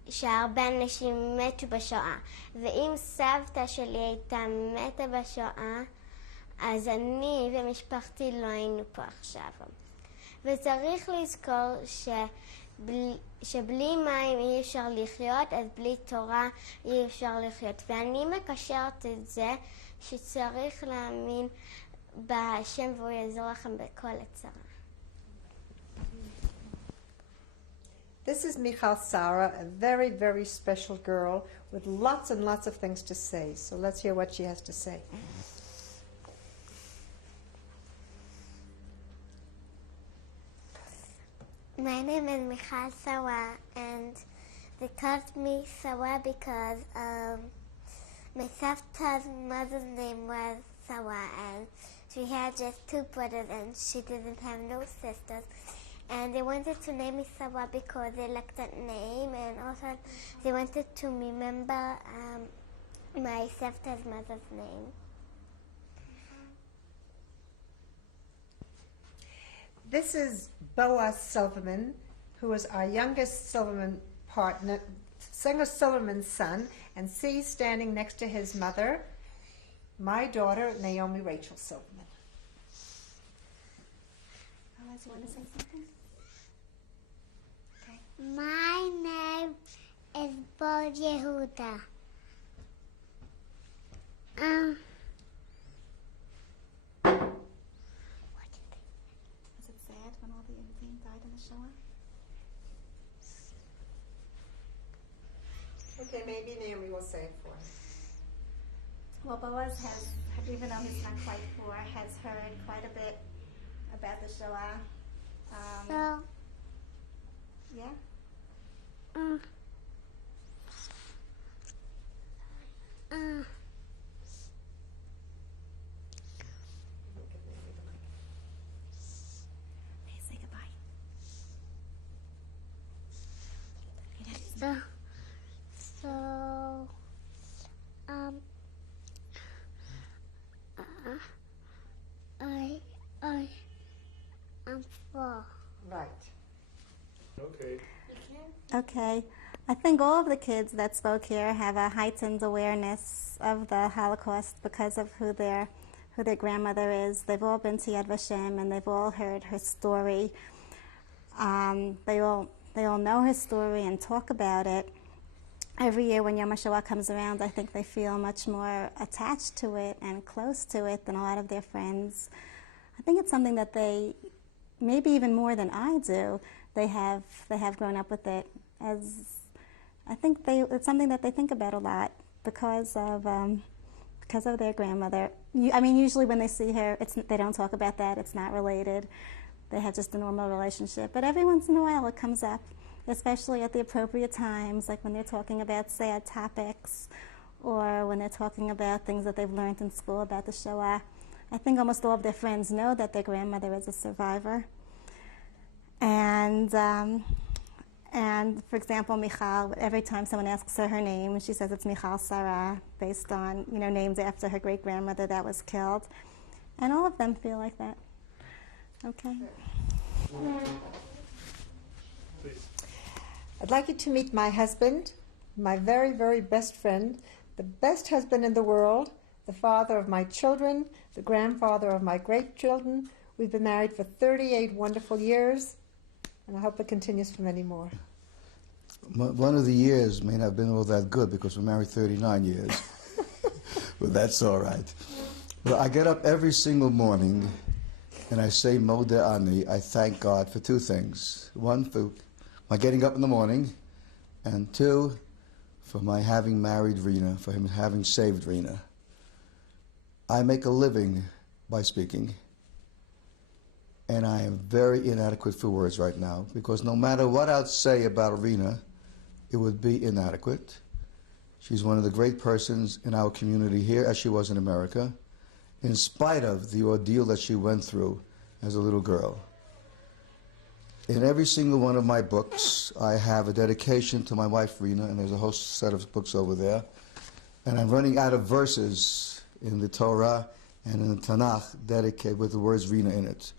שהרבה אנשים מתו בשואה, ואם סבתא שלי הייתה מתה בשואה, אז אני ומשפחתי לא היינו פה עכשיו. וצריך לזכור שבלי מים אי אפשר לחיות, אז בלי תורה אי אפשר לחיות. ואני מקשרת את זה שצריך להאמין בהשם והוא יעזור לכם בכל הצרה. This is Michal Sarah, a very, very special girl with lots and lots of things to say. So let's hear what she has to say. My name is Michal Sawa, and they called me Sawa because my Savta's mother's name was Sawa, and she had just two brothers and she didn't have no sisters. And they wanted to name me Sawa because they liked that name, and also they wanted to remember my Savta's mother's name. This is Boaz Silverman, who is our youngest Silverman partner, Singer Silverman's son, and see standing next to his mother, my daughter, Naomi Rachel Silverman. Boaz, you want to say something? Okay. My name is Bo Yehuda. Was it sad when all the Yehudim died in the Shoah? Okay, maybe Naomi will say it for us. Well, Boaz has, even though he's not quite 4, has heard quite a bit about the Shoah. So, Yeah? Okay, say goodbye. I'm 4. Right. Okay. Okay. I think all of the kids that spoke here have a heightened awareness of the Holocaust because of who their grandmother is. They've all been to Yad Vashem and they've all heard her story. They all know her story and talk about it. Every year when Yom HaShoah comes around, I think they feel much more attached to it and close to it than a lot of their friends. I think it's something that they, maybe even more than I do, they have grown up with it. As I think it's something that they think about a lot because of their grandmother. Usually when they see her, they don't talk about that. It's not related. They have just a normal relationship. But every once in a while it comes up, especially at the appropriate times, like when they're talking about sad topics or when they're talking about things that they've learned in school about the Shoah. I think almost all of their friends know that their grandmother is a survivor. And for example, Michal, every time someone asks her name, she says it's Michal Sarah, based on, named after her great-grandmother that was killed. And all of them feel like that. Okay. Please. I'd like you to meet my husband, my very, very best friend, the best husband in the world, the father of my children, the grandfather of my great-children. We've been married for 38 wonderful years, and I hope it continues for many more. One of the years may not have been all that good because we're married 39 years, but that's all right. But I get up every single morning and I say Modeh Ani. I thank God for 2 things. 1, for my getting up in the morning, and 2, for my having married Rena, for him having saved Rena. I make a living by speaking, and I am very inadequate for words right now because no matter what I'd say about Rena, it would be inadequate. She's one of the great persons in our community here, as she was in America, in spite of the ordeal that she went through as a little girl. In every single one of my books, I have a dedication to my wife, Rena, and there's a whole set of books over there. And I'm running out of verses in the Torah and in the Tanakh dedicated with the words Rena in it.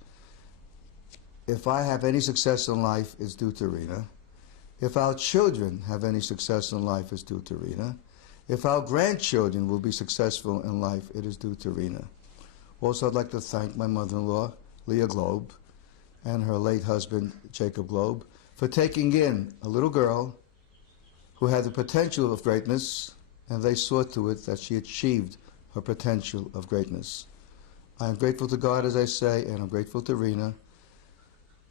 If I have any success in life, it's due to Rena. If our children have any success in life, it's due to Rena. If our grandchildren will be successful in life, it is due to Rena. Also, I'd like to thank my mother-in-law, Leah Globe, and her late husband, Jacob Globe, for taking in a little girl who had the potential of greatness, and they saw to it that she achieved her potential of greatness. I am grateful to God, as I say, and I'm grateful to Rena.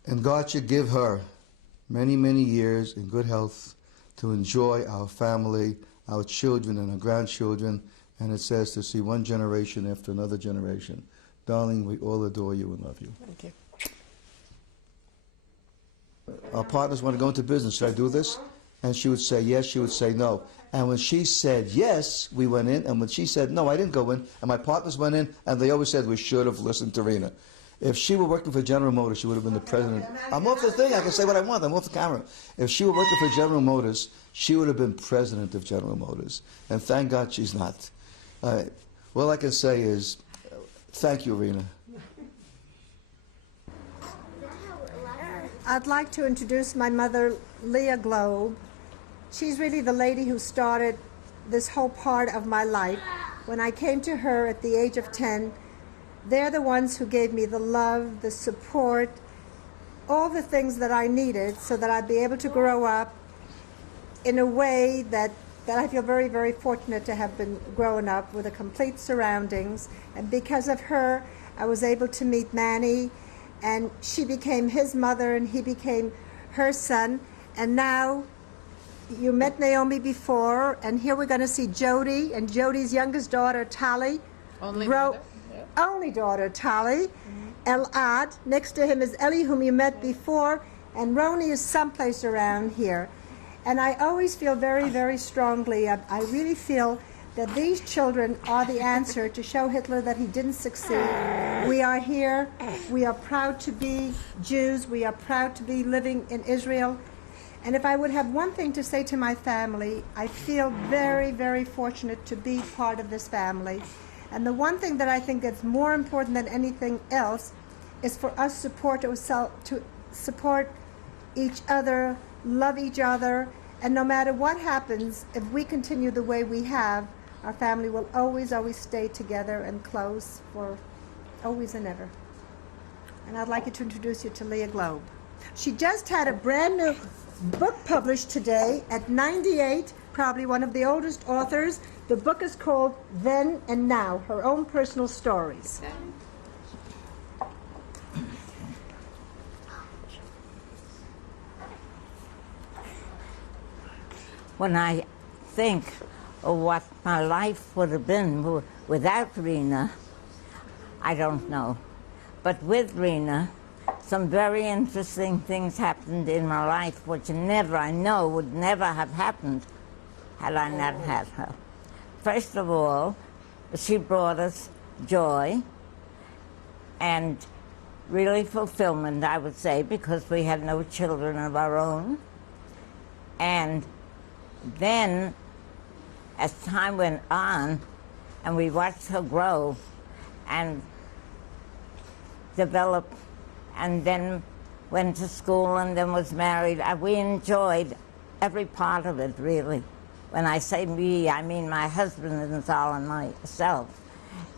And God should give her many, many years in good health to enjoy our family, our children, and our grandchildren. And it says to see one generation after another generation. Darling, we all adore you and love you. Thank you. Our partners want to go into business. Should I do this? And she would say yes, she would say no. And when she said yes, we went in. And when she said no, I didn't go in. And my partners went in, and they always said we should have listened to Rena. If she were working for General Motors, she would have been the president. I'm off the thing. I can say what I want. I'm off the camera. If she were working for General Motors, she would have been president of General Motors. And thank God she's not. All I can say is, thank you, Rena. I'd like to introduce my mother, Leah Globe. She's really the lady who started this whole part of my life. When I came to her at the age of 10, they're the ones who gave me the love, the support, all the things that I needed so that I'd be able to grow up in a way that I feel very, very fortunate to have been growing up with a complete surroundings. And because of her, I was able to meet Manny, and she became his mother and he became her son. And now you met Naomi before, and here we're going to see Jody and Jody's youngest daughter, Tali. Only daughter? Only daughter, Tali. Elad. Next to him is Ellie, whom you met before, and Roni is someplace around here. And I always feel very, very strongly, I really feel that these children are the answer to show Hitler that he didn't succeed. We are here. We are proud to be Jews. We are proud to be living in Israel. And if I would have one thing to say to my family, I feel very, very fortunate to be part of this family. And the one thing that I think that's more important than anything else is for us to support each other, love each other, and no matter what happens, if we continue the way we have, our family will always, always stay together and close for always and ever. And I'd like to introduce you to Leah Globe. She just had a brand new book published today at 98, probably one of the oldest authors. The book is called Then and Now, her own personal stories. When I think of what my life would have been without Rena, I don't know. But with Rena, some very interesting things happened in my life which I know would never have happened had I not had her. First of all, she brought us joy and really fulfillment, I would say, because we had no children of our own. And then, as time went on, and we watched her grow and develop, and then went to school and then was married, we enjoyed every part of it, really. When I say me, I mean my husband and Zal and myself.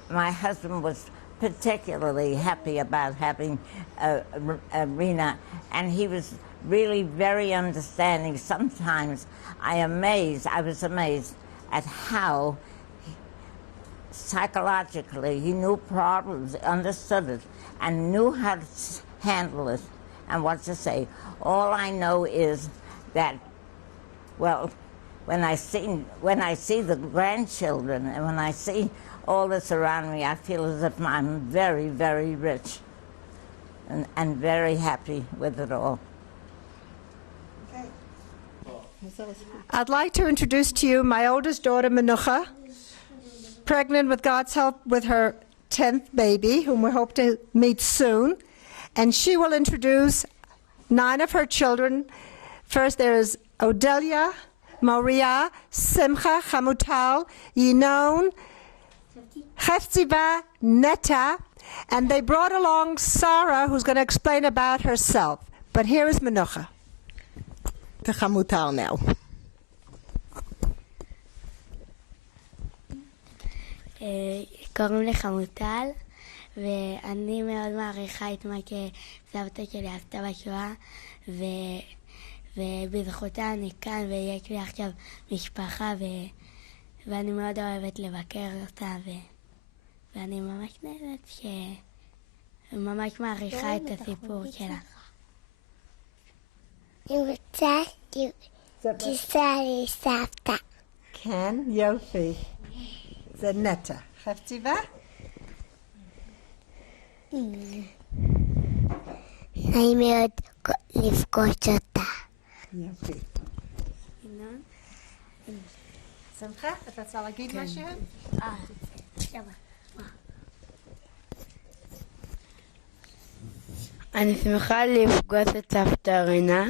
My husband was particularly happy about having Rena, and he was really very understanding. Sometimes I was amazed at how psychologically he knew problems, understood it, and knew how to handle it and what to say. All I know is that, well, when I see the grandchildren and when I see all this around me, I feel as if I'm very, very rich and very happy with it all. I'd like to introduce to you my oldest daughter, Menucha, pregnant with God's help with her 10th baby, whom we hope to meet soon. And she will introduce 9 of her children. First, there is Odelia, Maria, Simcha, Chamutal, Yinon, Hefziva, Netta, and they brought along Sarah, who's going to explain about herself. But here is Menucha. To Chamutal now. קוראים לי חמוטל, ואני מאוד מעריכה את מה שסבתא שלי עשתה בשואה, ובזכותה אני כאן, ויש לי עכשיו משפחה, ואני מאוד אוהבת לבקר אותה, ואני ממש נהנית ממש מעריכה את הסיפור שלה. אני רוצה תיסע לי סבתא. כן, יופי. זה נטע. חפציבה? נעים מאוד לפגוש אותה. יופי. שמחה, את רוצה להגיד משהו? אני שמחה לפגוש את סבתא רינה.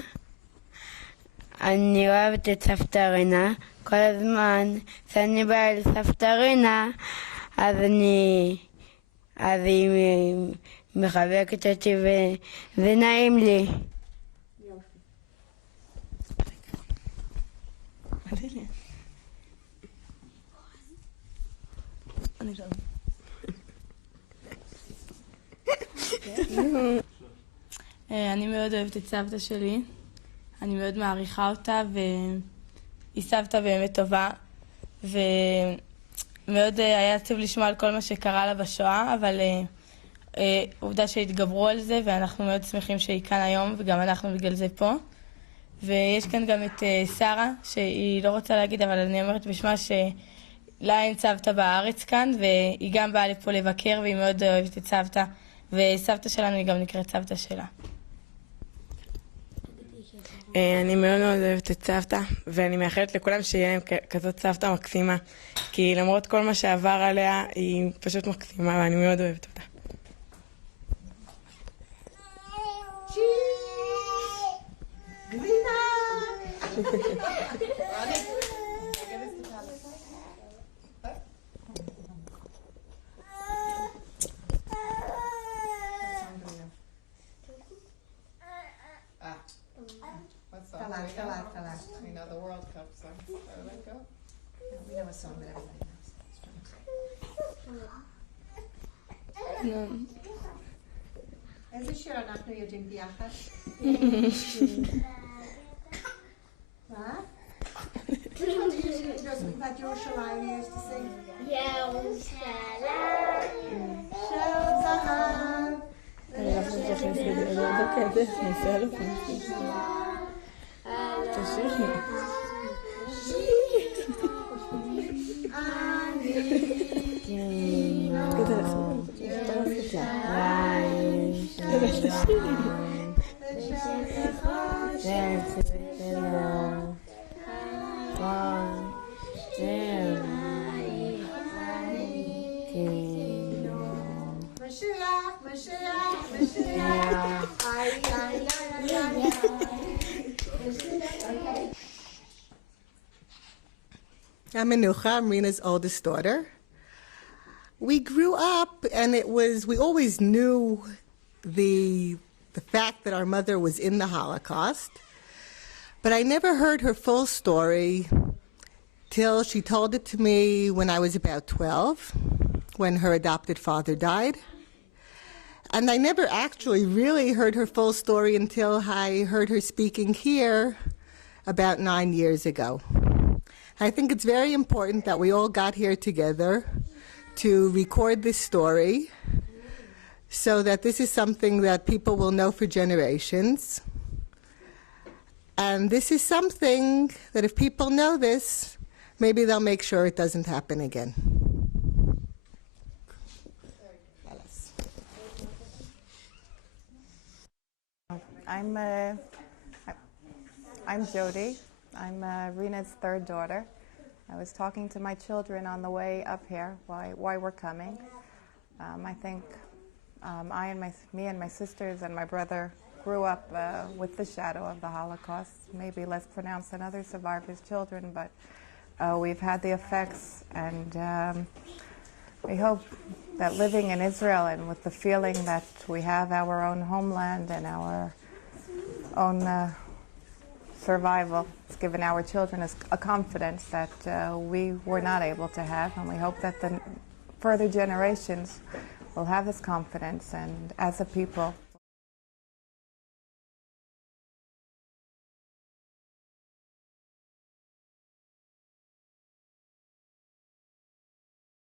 אני אוהבת את סבתא רינה. כל הזמן שאני באה אל סבתא רינה, אז היא מחבקת אותי ונעים לי. אני מאוד אוהבת את סבתא שלי, אני מאוד מעריכה אותה, והיא סבתא באמת טובה, ומאוד היה עצוב לשמוע על כל מה שקרה לה בשואה, אבל עובדה שהתגברו על זה, ואנחנו מאוד שמחים שהיא כאן היום, וגם אנחנו בגלל זה פה. ויש כאן גם את שרה, שהיא לא רוצה להגיד, אבל אני אומרת בשמה שלה אין סבתא בארץ כאן, והיא גם באה לפה לבקר, והיא מאוד אוהבת את סבתא, וסבתא שלנו היא גם נקראת סבתא שלה. אני מאוד מאוד אוהבת את סבתא, ואני מאחלת לכולם שיהיה להם כזאת סבתא מקסימה, כי למרות כל מה שעבר עליה, היא פשוט מקסימה, ואני מאוד אוהבת אותה. You know the World Cup song. How did that go? We know a song that everybody knows. איזה שיר אנחנו יודעים ביחד? מה? That ירושלים you used to sing? ירושלים של זהב. אני חושבת שכן סגל, לא בקטע, נעשה לו פעם. תשאיר לי. I'm Menucha, I'm Rena's oldest daughter. We grew up and we always knew the fact that our mother was in the Holocaust, but I never heard her full story till she told it to me when I was about 12, when her adopted father died. And I never actually really heard her full story until I heard her speaking here about 9 years ago. I think it's very important that we all got here together to record this story so that this is something that people will know for generations. And this is something that if people know this, maybe they'll make sure it doesn't happen again. I'm Jody. I'm Rena's third daughter. I was talking to my children on the way up here, why we're coming. I think me and my sisters and my brother grew up with the shadow of the Holocaust, maybe less pronounced than other survivors' children, but we've had the effects, and we hope that living in Israel and with the feeling that we have our own homeland and our own survival, it's given our children a confidence that we were not able to have, and we hope that the further generations will have this confidence, and as a people